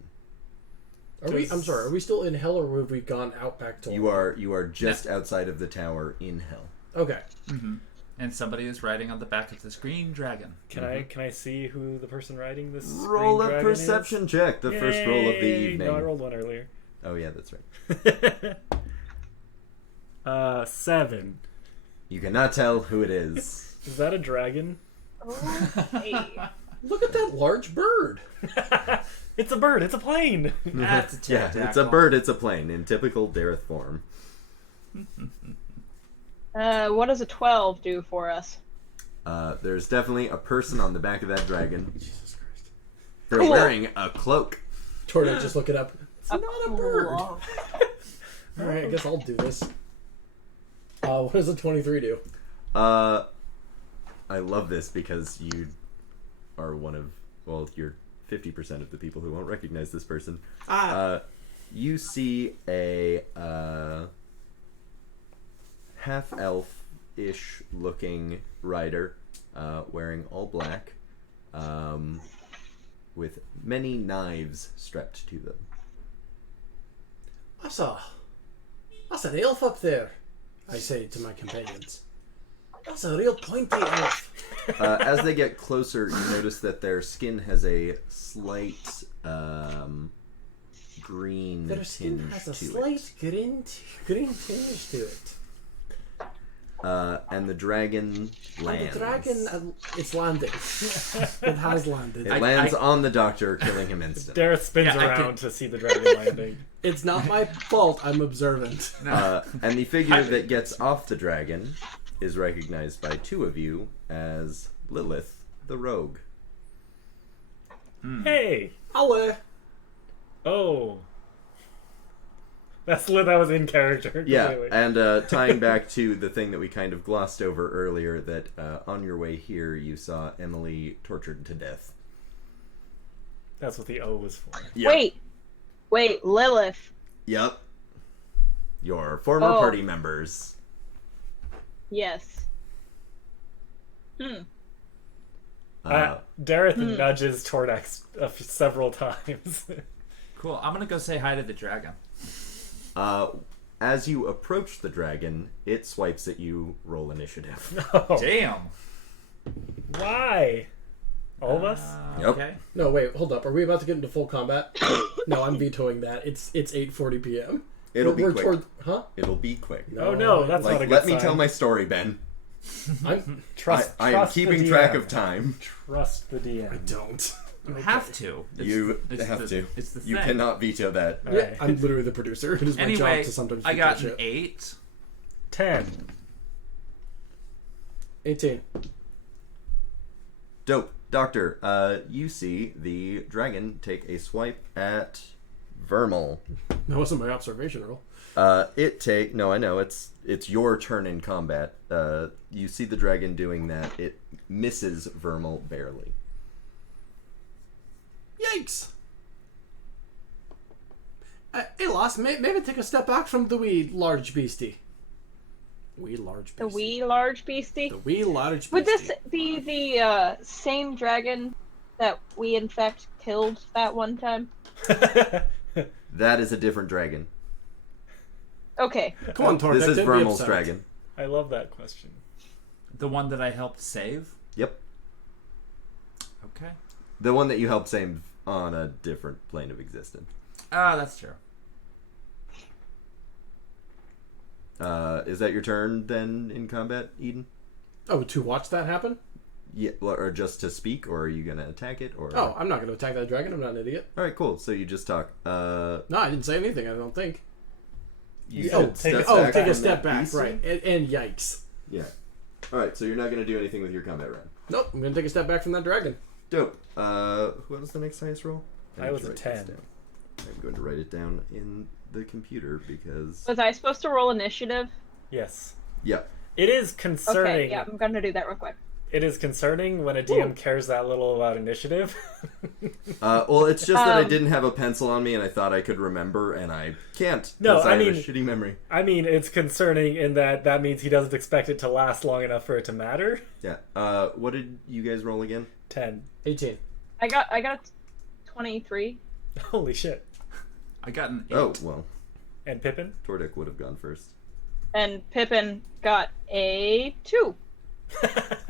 I'm sorry, are we still in hell or have we gone out back to You are just outside of the tower in hell. Okay. Mm-hmm. And somebody is riding on the back of this green dragon. Can I see who the person riding this Roll green a dragon perception is? check, the first roll of the Yay! evening. No, I rolled one earlier. Oh yeah, that's right. 7. You cannot tell who it is. Is that a dragon? Okay. Look at that large bird. It's a bird. It's a plane. That's a Yeah, it's a pterodactyl. bird, it's a plane, in typical Dareth form. What does a 12 do for us? There's definitely a person on the back of that dragon. Jesus Christ. They're Cool. wearing a cloak. Torda, just look it up. It's not a bird. Cool. Alright, I guess I'll do this. What does a 23 do? I love this because you are one of, well, you're 50% of the people who won't recognize this person. You see a half-elf-ish looking rider wearing all black with many knives strapped to them. That's an elf up there, I say to my companions. That's a real pointy elf. As they get closer, you notice that their skin has a slight green Their skin tinge has a to slight green tinge to it. and the dragon lands. And the dragon, it's landing. It has landed. It lands on the doctor, killing him instantly. Dareth spins Yeah, I around can- to see the dragon landing. It's not my fault. I'm observant. And the figure that gets off the dragon is recognized by two of you as Lilith, the rogue. Hey! Hello. Oh. That was in character. Yeah, Completely. and tying back to the thing that we kind of glossed over earlier, that on your way here you saw Emily tortured to death. That's what the O was for. Yep. Wait, Lilith. Yep. Your former Oh. party members. Yes. Dareth nudges Tordex several times. Cool. I'm gonna go say hi to the dragon. As you approach the dragon, it swipes at you. Roll initiative. Oh, Damn. why? All of us? Yep. Okay. No, wait, hold up. Are we about to get into full combat? No, I'm vetoing that. It's 8:40 p.m. It'll be We're quick. Huh? It'll be quick. Oh no, that's not a Like, good let me sign. tell my story, Ben. Trust. I am trust the keeping DM. track of time. Trust the DM. I don't. You have to. You it's have the- to. It's the You thing. cannot veto that. Yeah, Alright. I'm literally the producer. It is my Anyway, job to sometimes I veto got shit. an 8. 10. 18. Dope. Doctor, you see the dragon take a swipe at Vermal. That wasn't my observation roll. No, I know, it's your turn in combat. You see the dragon doing that. It misses Vermal barely. Yikes! Hey, Lost, maybe take a step back from the wee large beastie. Wee large beastie. The wee large beastie? The wee large beastie. Would this be the same dragon that we in fact killed that one time? That is a different dragon. Okay. Come on, Torvik. This is don't be Vermal's upset. dragon. I love that question. The one that I helped save? Yep. Okay. The one that you helped save on a different plane of existence. Ah, that's true. Is that your turn then in combat, Eden? Oh, to watch that happen? Yeah, or just to speak, or are you gonna attack it? Or Oh, I'm not going to attack that dragon. I'm not an idiot. all right, cool. So you just talk. No, I didn't say anything. I don't think. You Oh, said take a step step back take a from step that back, beast? right? And yikes. Yeah. All right, so you're not gonna do anything with your combat round. Nope, I'm going to take a step back from that dragon. Dope. What was the next highest roll? I need was to a write this 10. down. I'm going to write it down in the computer because. Was I supposed to roll initiative? Yes. Yeah. It is concerning. Okay, yeah, I'm gonna do that real quick. It is concerning when a DM cares that little about initiative. Well, it's just that I didn't have a pencil on me, and I thought I could remember, and I can't. No, 'cause I have mean- a shitty memory. I mean, it's concerning in that means he doesn't expect it to last long enough for it to matter. Yeah. What did you guys roll again? 10. 18. I got 23. Holy shit. I got an 8. Oh well, And Pippin? Tordik would have gone first. And Pippin got a 2.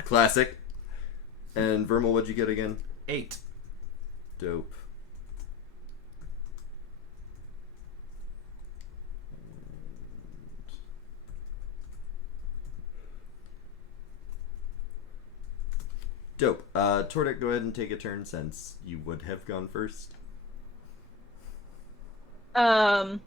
Classic. And Vermal, what'd you get again? 8. Dope. Dope. Tordik, go ahead and take a turn since you would have gone first. Tordek.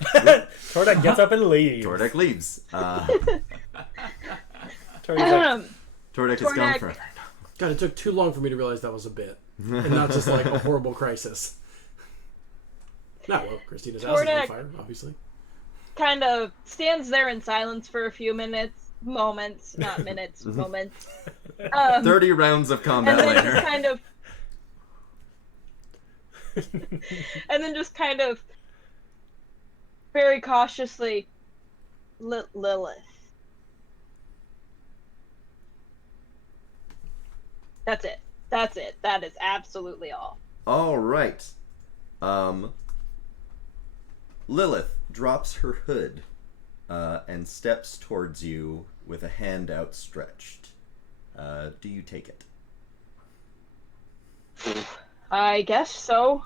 Tordak gets up and leaves. Tordik leaves. Tordak's like, Tordik is gone Tordik. for. God, it took too long for me to realize that was a bit. And not just like a horrible crisis. Not well, Christina's house is on Tordak. fire, obviously. Kind of stands there in silence for a few moments, not minutes, moments. 30 rounds of combat and then later. just kind of, and then just kind of, very cautiously, Lilith. That's it. That's it. That is absolutely all. All right. Lilith drops her hood and steps towards you with a hand outstretched. Do you take it? I guess so.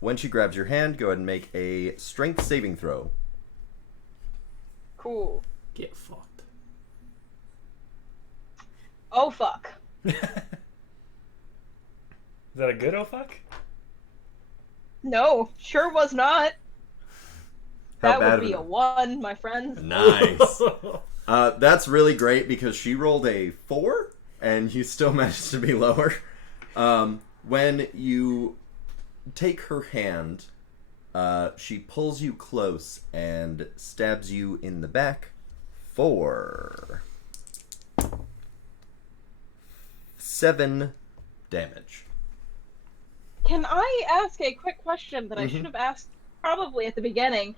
When she grabs your hand, go ahead and make a strength saving throw. Cool. Get fucked. Oh fuck. is that a good oh fuck? No, sure was not. How That bad would be a of 1, my friend. Nice. That's really great because she rolled a 4 and you still managed to be lower. When you take her hand, she pulls you close and stabs you in the back for 7 damage. Can I ask a quick question that I should have asked probably at the beginning?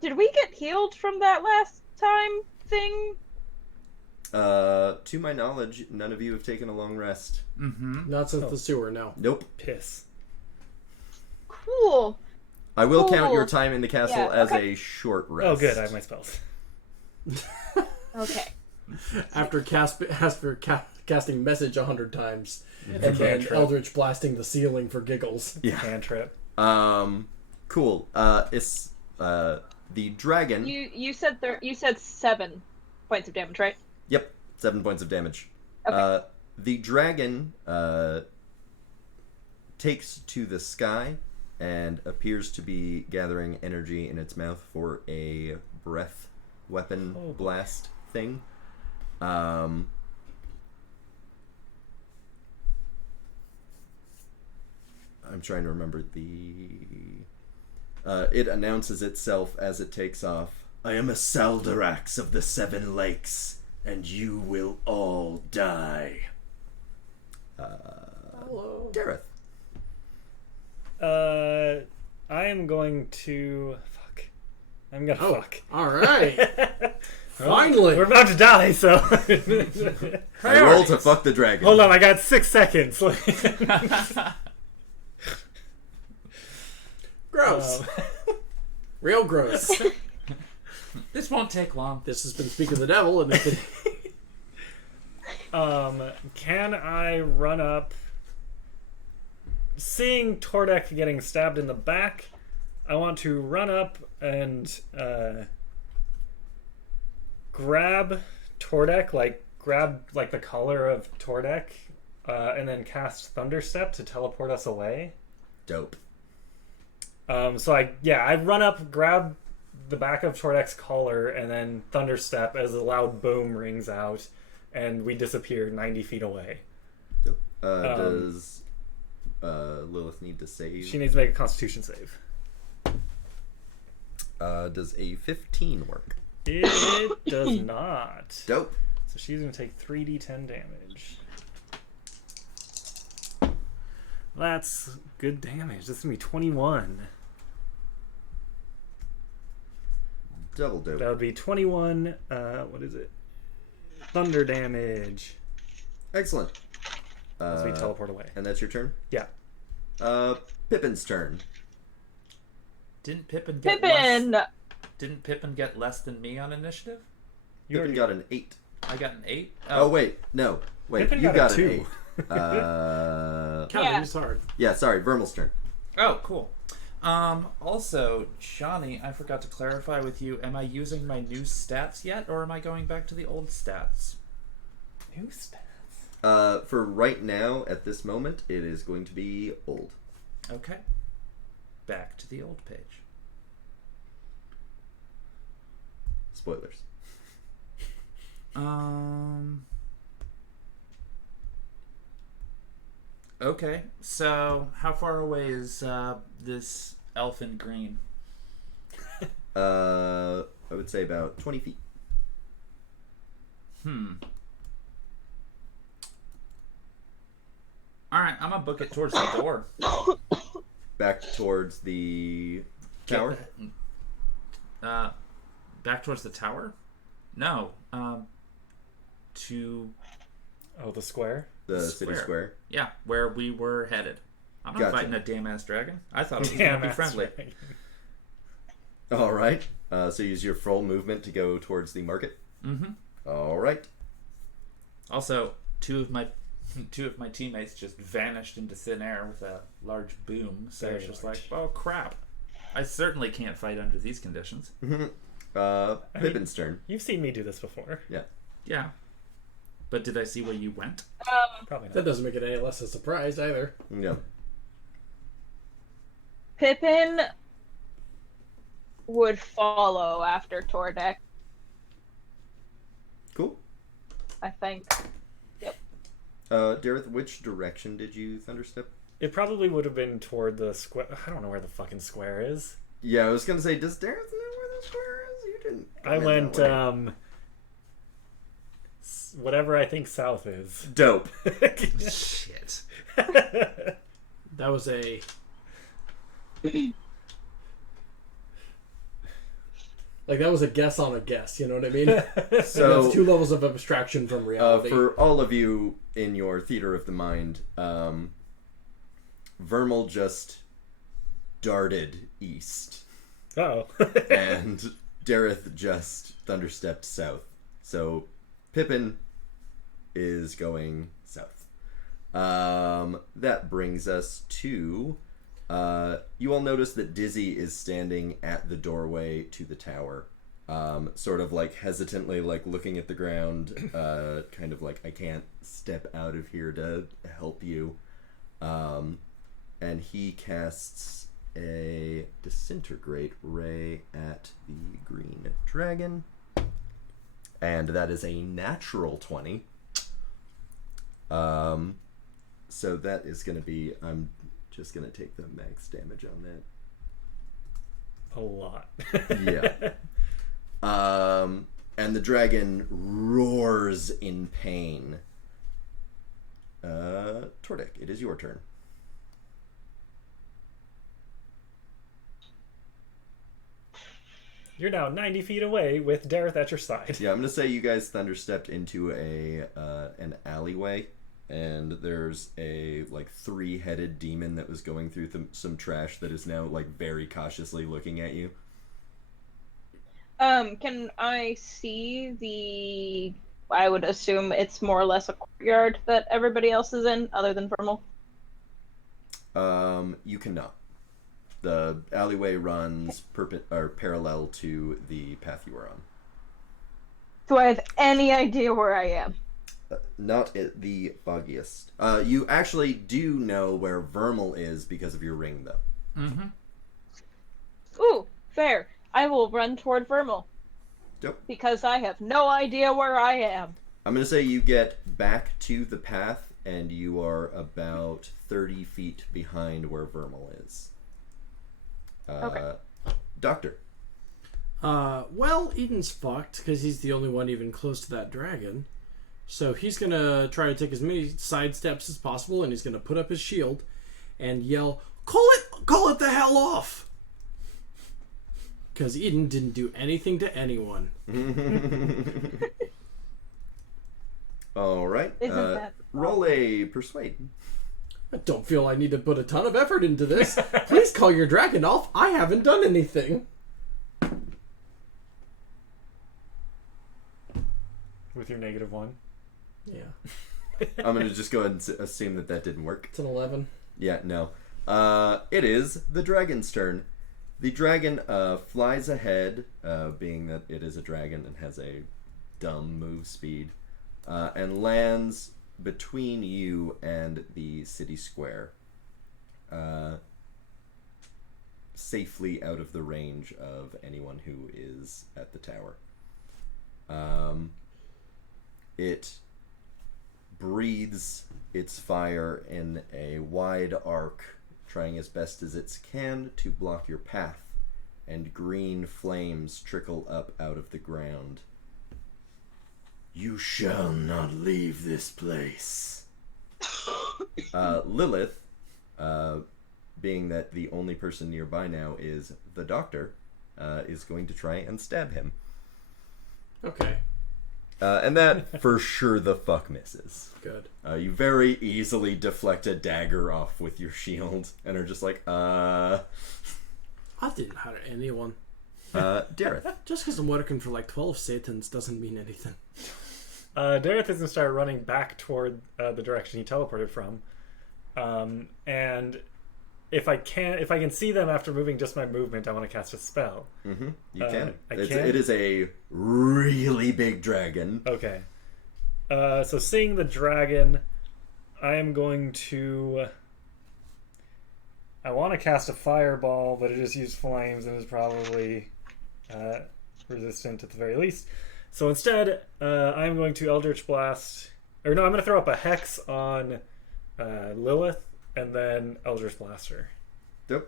Did we get healed from that last time thing? To my knowledge, none of you have taken a long rest. Mm-hmm. Not since the sewer, no. Nope. Piss. Cool. I will count Cool. your time in the castle Yeah, as okay. a short rest. Oh, good. I have my spells. Okay. After casting message 100 times. And then Cantrip. Eldritch blasting the ceiling for giggles. Yeah. Cantrip. Cool. It's the dragon. You said 7 points of damage, right? Yep, 7 points of damage. Okay. The dragon takes to the sky and appears to be gathering energy in its mouth for a breath weapon Oh. blast thing. I'm trying to remember the... it announces itself as it takes off. I am a Saldarax of the Seven Lakes, and you will all die. Hello. Dareth. I am going to... Fuck. I'm gonna fuck. Alright. Finally. We're about to die, so... I roll to fuck the dragon. Hold on, I got 6 seconds. Gross. Real gross. This won't take long. This has been Speak of the Devil, and if it... Can I run up... Seeing Tordek getting stabbed in the back, I want to run up and grab Tordek, grab the collar of Tordek, and then cast Thunderstep to teleport us away. Dope. So I run up, grab the back of Tordek's collar, and then Thunderstep as a loud boom rings out, and we disappear 90 feet away. Dope. Does Lilith need to save? She needs to make a Constitution save. Does a 15 work? It does not. Dope. So she's going to take 3d10 damage. That's good damage. That's going to be 21. Double dope. That would be 21, what is it? Thunder damage. Excellent. As we teleport away. And that's your turn? Yeah. Pippin's turn. Didn't Pippin get Pippin! less? Didn't Pippin get less than me on initiative? Pippin got an 8. I got an 8. Oh, wait. No. Wait, Pippin you got a got an 2. 8. Counting's hard. Yeah, sorry. Vermal's turn. Oh, cool. Also, Shawnee, I forgot to clarify with you, am I using my new stats yet, or am I going back to the old stats? New stats. For right now, at this moment, it is going to be old. Okay. Back to the old page. Spoilers. Okay, so how far away is this elf in green? I would say about 20 feet. Alright, I'm gonna book it towards the door. Back towards the tower? Back towards the tower? No. To... Oh, the square? The city square. Yeah, where we were headed. I'm not Gotcha. fighting a damn-ass dragon. I thought it was gonna be friendly. All right. So use your full movement to go towards the market. Mm-hmm. All right. Also, two of my teammates just vanished into thin air with a large boom. So Very it's just large. like, oh crap! I certainly can't fight under these conditions. Pippin's turn. You've seen me do this before. Yeah. Yeah, but did I see where you went? Probably not. That doesn't make it any less a surprise either. No. Pippin would follow after Tordek, Cool. I think. Dareth, which direction did you thunderstep? It probably would have been toward the square. I don't know where the fucking square is. Yeah, I was gonna say, does Dareth know where the square is? You didn't. I went, that way. whatever I think south is. Dope. Shit. That was a... that was a guess on a guess, you know what I mean? So that's 2 levels of abstraction from reality. for all of you in your theater of the mind, Vermal just darted east, Uh-oh. and Dareth just thunderstepped south. So Pippin is going south. That brings us to... you all notice that Dizzy is standing at the doorway to the tower. Sort of hesitantly looking at the ground, kind of I can't step out of here to help you. And he casts a disintegrate ray at the green dragon. And that is a natural 20. So that is going to be... I'm just going to take the max damage on that. A lot. Yeah. And the dragon roars in pain. Tordek, it is your turn. You're now 90 feet away with Dareth at your side. Yeah, I'm gonna say you guys thunderstepped into an alleyway, and there's a like 3-headed demon that was going through some trash that is now like very cautiously looking at you. Can I see the... I would assume it's more or less a courtyard that everybody else is in, other than Vermal? You cannot. The alleyway runs parallel to the path you are on. Do I have any idea where I am? Not at the foggiest. You actually do know where Vermal is because of your ring, though. Mm-hmm. Ooh, fair. I will run toward Vermal. Yep. Because I have no idea where I am. I'm going to say you get back to the path, and you are about 30 feet behind where Vermal is. Okay. Doctor. Well, Eden's fucked because he's the only one even close to that dragon. So he's going to try to take as many side steps as possible, and he's going to put up his shield and yell, Call it the hell off! Because Eden didn't do anything to anyone. All right. Isn't that... Roll a persuade. I don't feel I need to put a ton of effort into this. Please call your dragon off. I haven't done anything. With your -1. Yeah. I'm going to just go ahead and assume that didn't work. It's an 11. Yeah, no. It is the dragon's turn. The dragon flies ahead, being that it is a dragon and has a dumb move speed, and lands between you and the city square, safely out of the range of anyone who is at the tower. It breathes its fire in a wide arc, trying as best as it can to block your path, and green flames trickle up out of the ground. You shall not leave this place. Lilith, being that the only person nearby now is the doctor, is going to try and stab him. Okay. And that for sure the fuck misses. Good. You very easily deflect a dagger off with your shield and are just like, I didn't hurt anyone. Dareth. Just because I'm working for like 12 Satans doesn't mean anything. Dareth is going to start running back toward the direction he teleported from. And if I can see them after moving just my movement, I want to cast a spell. Mm-hmm. You can. I It can? is a really big dragon. Okay. So seeing the dragon, I am going to... I want to cast a fireball, but it just used flames and is probably resistant at the very least. So instead, I'm going to Eldritch Blast... Or no, I'm going to throw up a Hex on Lilith, and then Eldritch Blaster. Yep.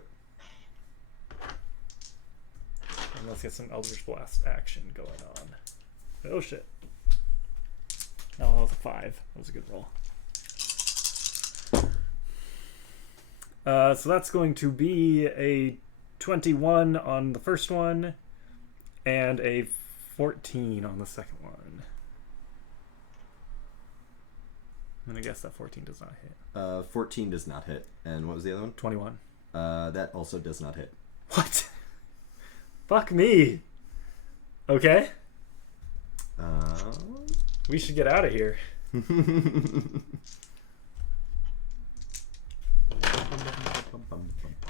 And let's get some Eldritch Blast action going on. Oh shit. No, that was a 5. That was a good roll. So that's going to be a 21 on the first one and a 14 on the second one. I'm going to guess that 14 does not hit. 14 does not hit. And what was the other one? 21. That also does not hit. What? Fuck me. Okay. We should get out of here.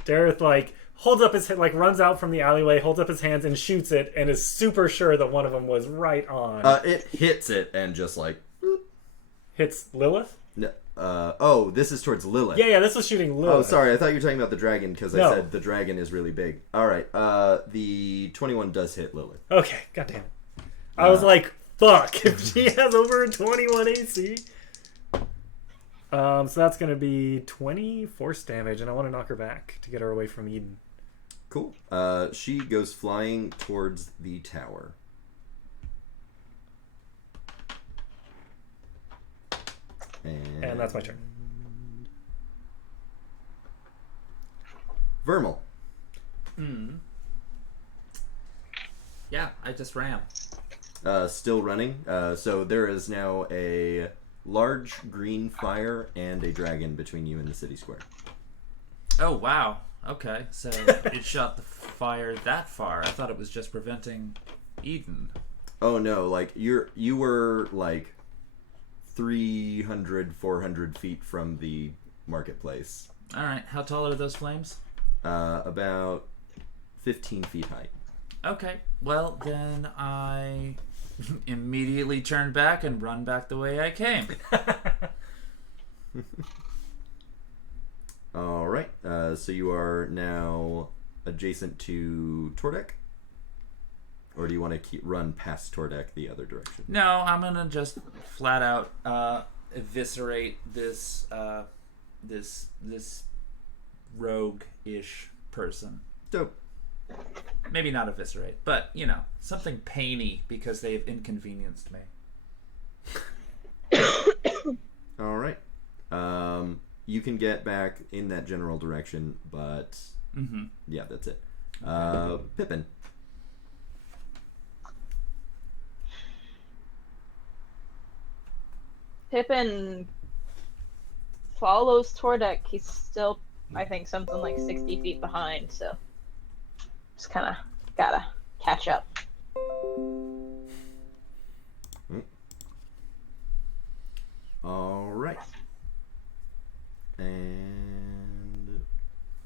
Dareth holds up his runs out from the alleyway, holds up his hands and shoots it, and is super sure that one of them was right on. It hits it and just like boop. Hits Lilith. No, this is towards Lilith. Yeah, this was shooting Lilith. Oh, sorry. I thought you were talking about the dragon because No. I said the dragon is really big. All right. The 21 does hit Lilith. Okay, goddamn it. I was like, fuck if she has over a 21 AC. So that's going to be 20 force damage, and I want to knock her back to get her away from Eden. Cool. She goes flying towards the tower. And that's my turn. Vermal. Yeah, I just ran. Still running. So there is now a large green fire and a dragon between you and the city square. Oh, wow. Okay, so it shot the fire that far. I thought it was just preventing Eden. Oh no, like you were like 300, 400 feet from the marketplace. All right, how tall are those flames? About 15 feet high. Okay, well, then I immediately turn back and run back the way I came. All right. So you are now adjacent to Tordek? Or do you want to run past Tordek the other direction? No, I'm going to just flat out eviscerate this this rogue-ish person. Dope. Maybe not eviscerate, but, you know, something painy because they've inconvenienced me. All right. You can get back in that general direction, but yeah, that's it. Pippin. Pippin follows Tordek. He's still, I think, something like 60 feet behind, so just kind of gotta catch up. All right. And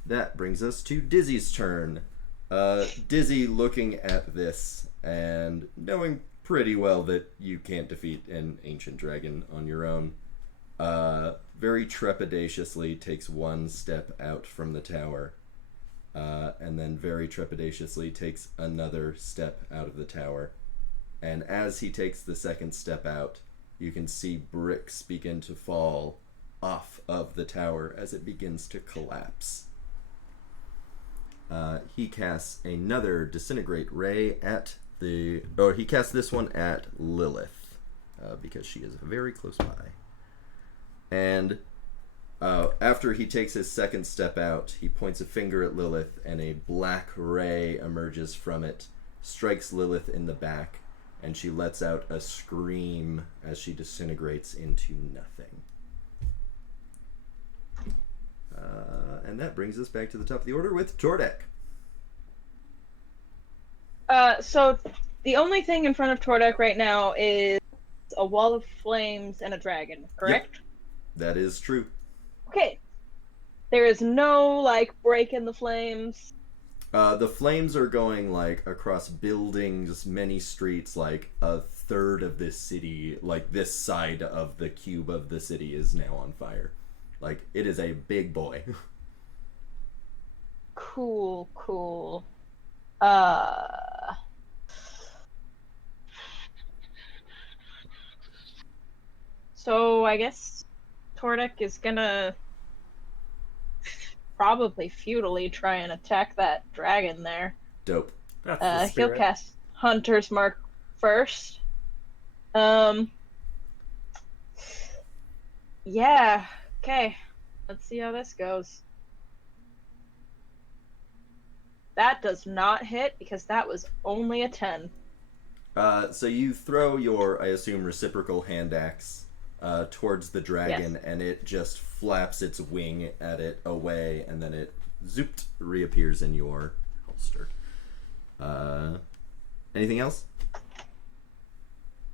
that brings us to Dizzy's turn. Dizzy looking at this and knowing pretty well that you can't defeat an ancient dragon on your own, very trepidatiously takes one step out from the tower, and then very trepidatiously takes another step out of the tower. And as he takes the second step out, you can see bricks begin to fall off of the tower as it begins to collapse. He casts another disintegrate ray at the... Oh, he casts this one at Lilith, because she is very close by. And after he takes his second step out, he points a finger at Lilith, and a black ray emerges from it, strikes Lilith in the back, and she lets out a scream as she disintegrates into nothing. And that brings us back to the top of the order with Tordek. So the only thing in front of Tordek right now is a wall of flames and a dragon, correct? Yep. That is true. Okay. There is no, like, break in the flames. The flames are going, like, across buildings, many streets, like, a third of this city, like, this side of the cube of the city is now on fire. Like, it is a big boy. Cool, cool. So I guess Tordek is gonna probably futilely try and attack that dragon there. Dope. That's the He'll spirit. cast Hunter's Mark first. Yeah. Okay. Let's see how this goes. That does not hit because that was only a 10. So you throw your, I assume, reciprocal hand axe towards the dragon, Yes. and it just flaps its wing at it away, and then it zooped reappears in your holster. Anything else?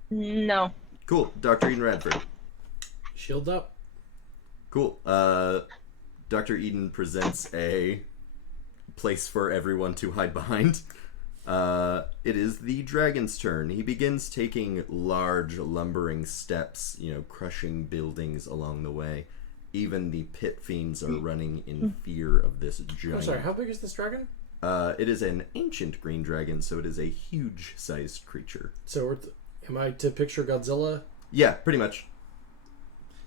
No. Cool. Dr. Eden Radford. Shield up. Cool. Dr. Eden presents a place for everyone to hide behind. It is the dragon's turn. He begins taking large, lumbering steps, crushing buildings along the way. Even the pit fiends are running in fear of this giant. I'm sorry, how big is this dragon? It is an ancient green dragon, so it is a huge-sized creature. So Am I to picture Godzilla? Yeah, pretty much.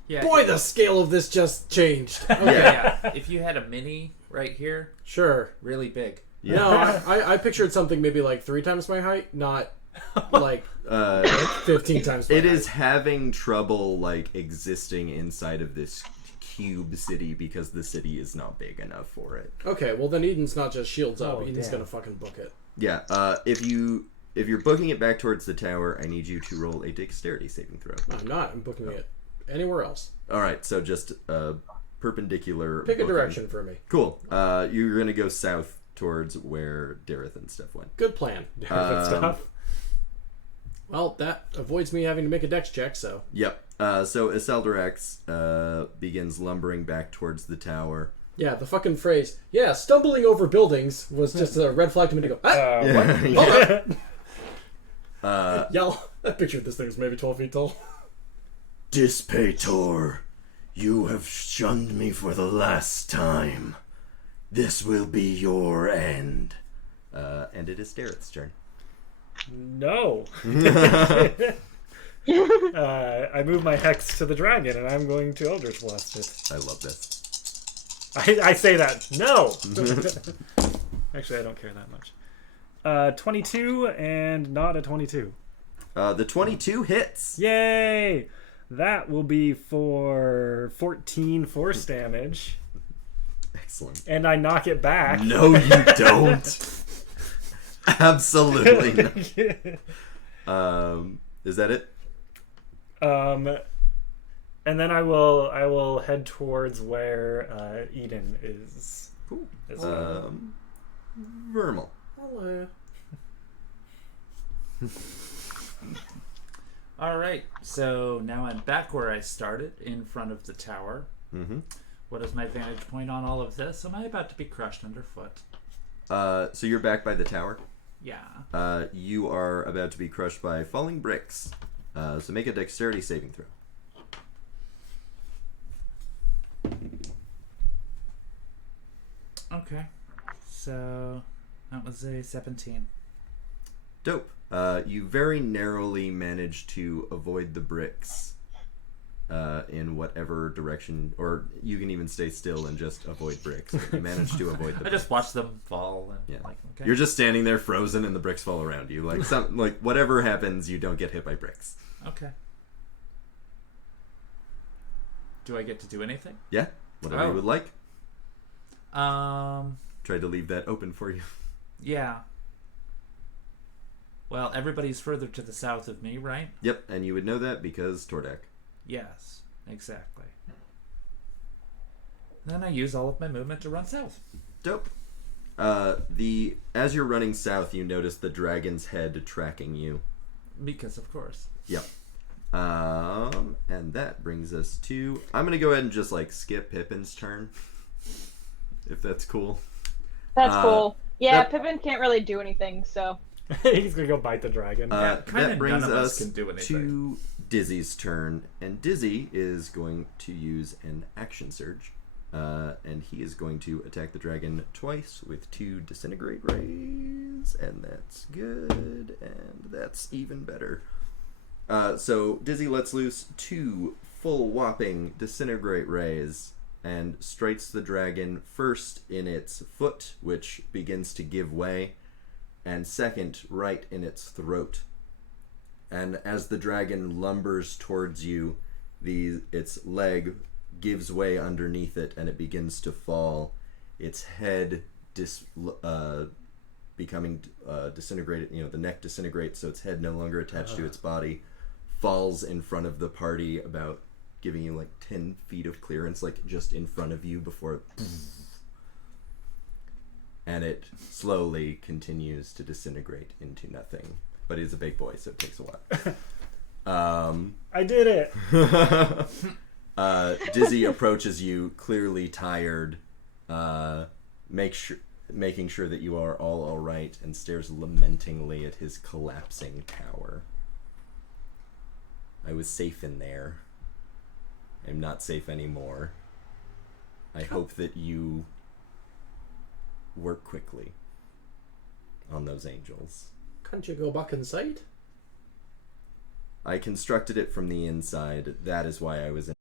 Yeah. Boy, the scale of this just changed. Okay. Yeah. If you had a mini right here, Sure. really big. Yeah. No, I pictured something maybe like 3 times my height, not like 15 times my It height. is having trouble like existing inside of this cube city because the city is not big enough for it. Okay, well then Eden's not just shields up. Oh, Eden's damn. gonna fucking book it. Yeah. If you're booking it back towards the tower, I need you to roll a dexterity saving throw. I'm not. I'm booking it anywhere else. All right. So just perpendicular. Pick a booking. direction for me. Cool. You're gonna go south towards where Dareth and stuff went. Good plan. Different stuff. Well, that avoids me having to make a dex check, so. Yep. So Iseldrax begins lumbering back towards the tower. Yeah, the fucking phrase, yeah, stumbling over buildings was just a red flag to me to go, ah! Yeah. Y'all, I pictured this thing was maybe 12 feet tall. Dispator, you have shunned me for the last time. This will be your end. And it is Dareth's turn. No. I move my hex to the dragon, and I'm going to Eldritch Blast it. I love this. I say that. No! Actually, I don't care that much. 22 and not a 22. The 22 hits. Yay! That will be for 14 force damage. Excellent. And I knock it back. No, you don't. Absolutely not. Is that it? And then I will head towards where Eden is. Cool. as well. Vermal. Hello. All right. So now I'm back where I started, in front of the tower. Mm-hmm. What is my vantage point on all of this? Am I about to be crushed underfoot? So you're back by the tower. Yeah. You are about to be crushed by falling bricks. So make a dexterity saving throw. Okay. So that was a 17. Dope. You very narrowly managed to avoid the bricks in whatever direction, or you can even stay still and just avoid bricks. You managed to avoid the I bricks. just watched them fall and Yeah. like, okay. You're just standing there frozen and the bricks fall around you. Like whatever happens, you don't get hit by bricks. Okay. Do I get to do anything? Yeah? Whatever you would like. Tried to leave that open for you. Yeah. Well, everybody's further to the south of me, right? Yep, and you would know that because Tordak. Yes, exactly. Then I use all of my movement to run south. Dope. As you're running south, you notice the dragon's head tracking you. Because of course. Yep. And that brings us to... I'm going to go ahead and just, skip Pippin's turn. If that's cool. That's cool. Yeah, that- Pippin can't really do anything, so. He's gonna go bite the dragon. Yeah, kinda that brings none of us us can do anything. to Dizzy's turn. And Dizzy is going to use an action surge. And he is going to attack the dragon twice with 2 disintegrate rays. And that's good. And that's even better. So Dizzy lets loose 2 full whopping disintegrate rays and strikes the dragon first in its foot, which begins to give way, and second right in its throat. And as the dragon lumbers towards you, its leg gives way underneath it and it begins to fall. Its head becoming disintegrated, the neck disintegrates, so its head no longer attached to its body, falls in front of the party, about giving you 10 feet of clearance, just in front of you before and it slowly continues to disintegrate into nothing. But he's a big boy, so it takes a while. I did it. Dizzy approaches you, clearly tired, making sure that you are all right, and stares lamentingly at his collapsing tower. I was safe in there. I'm not safe anymore. I hope that you work quickly on those angels. Can't you go back inside? I constructed it from the inside. That is why I was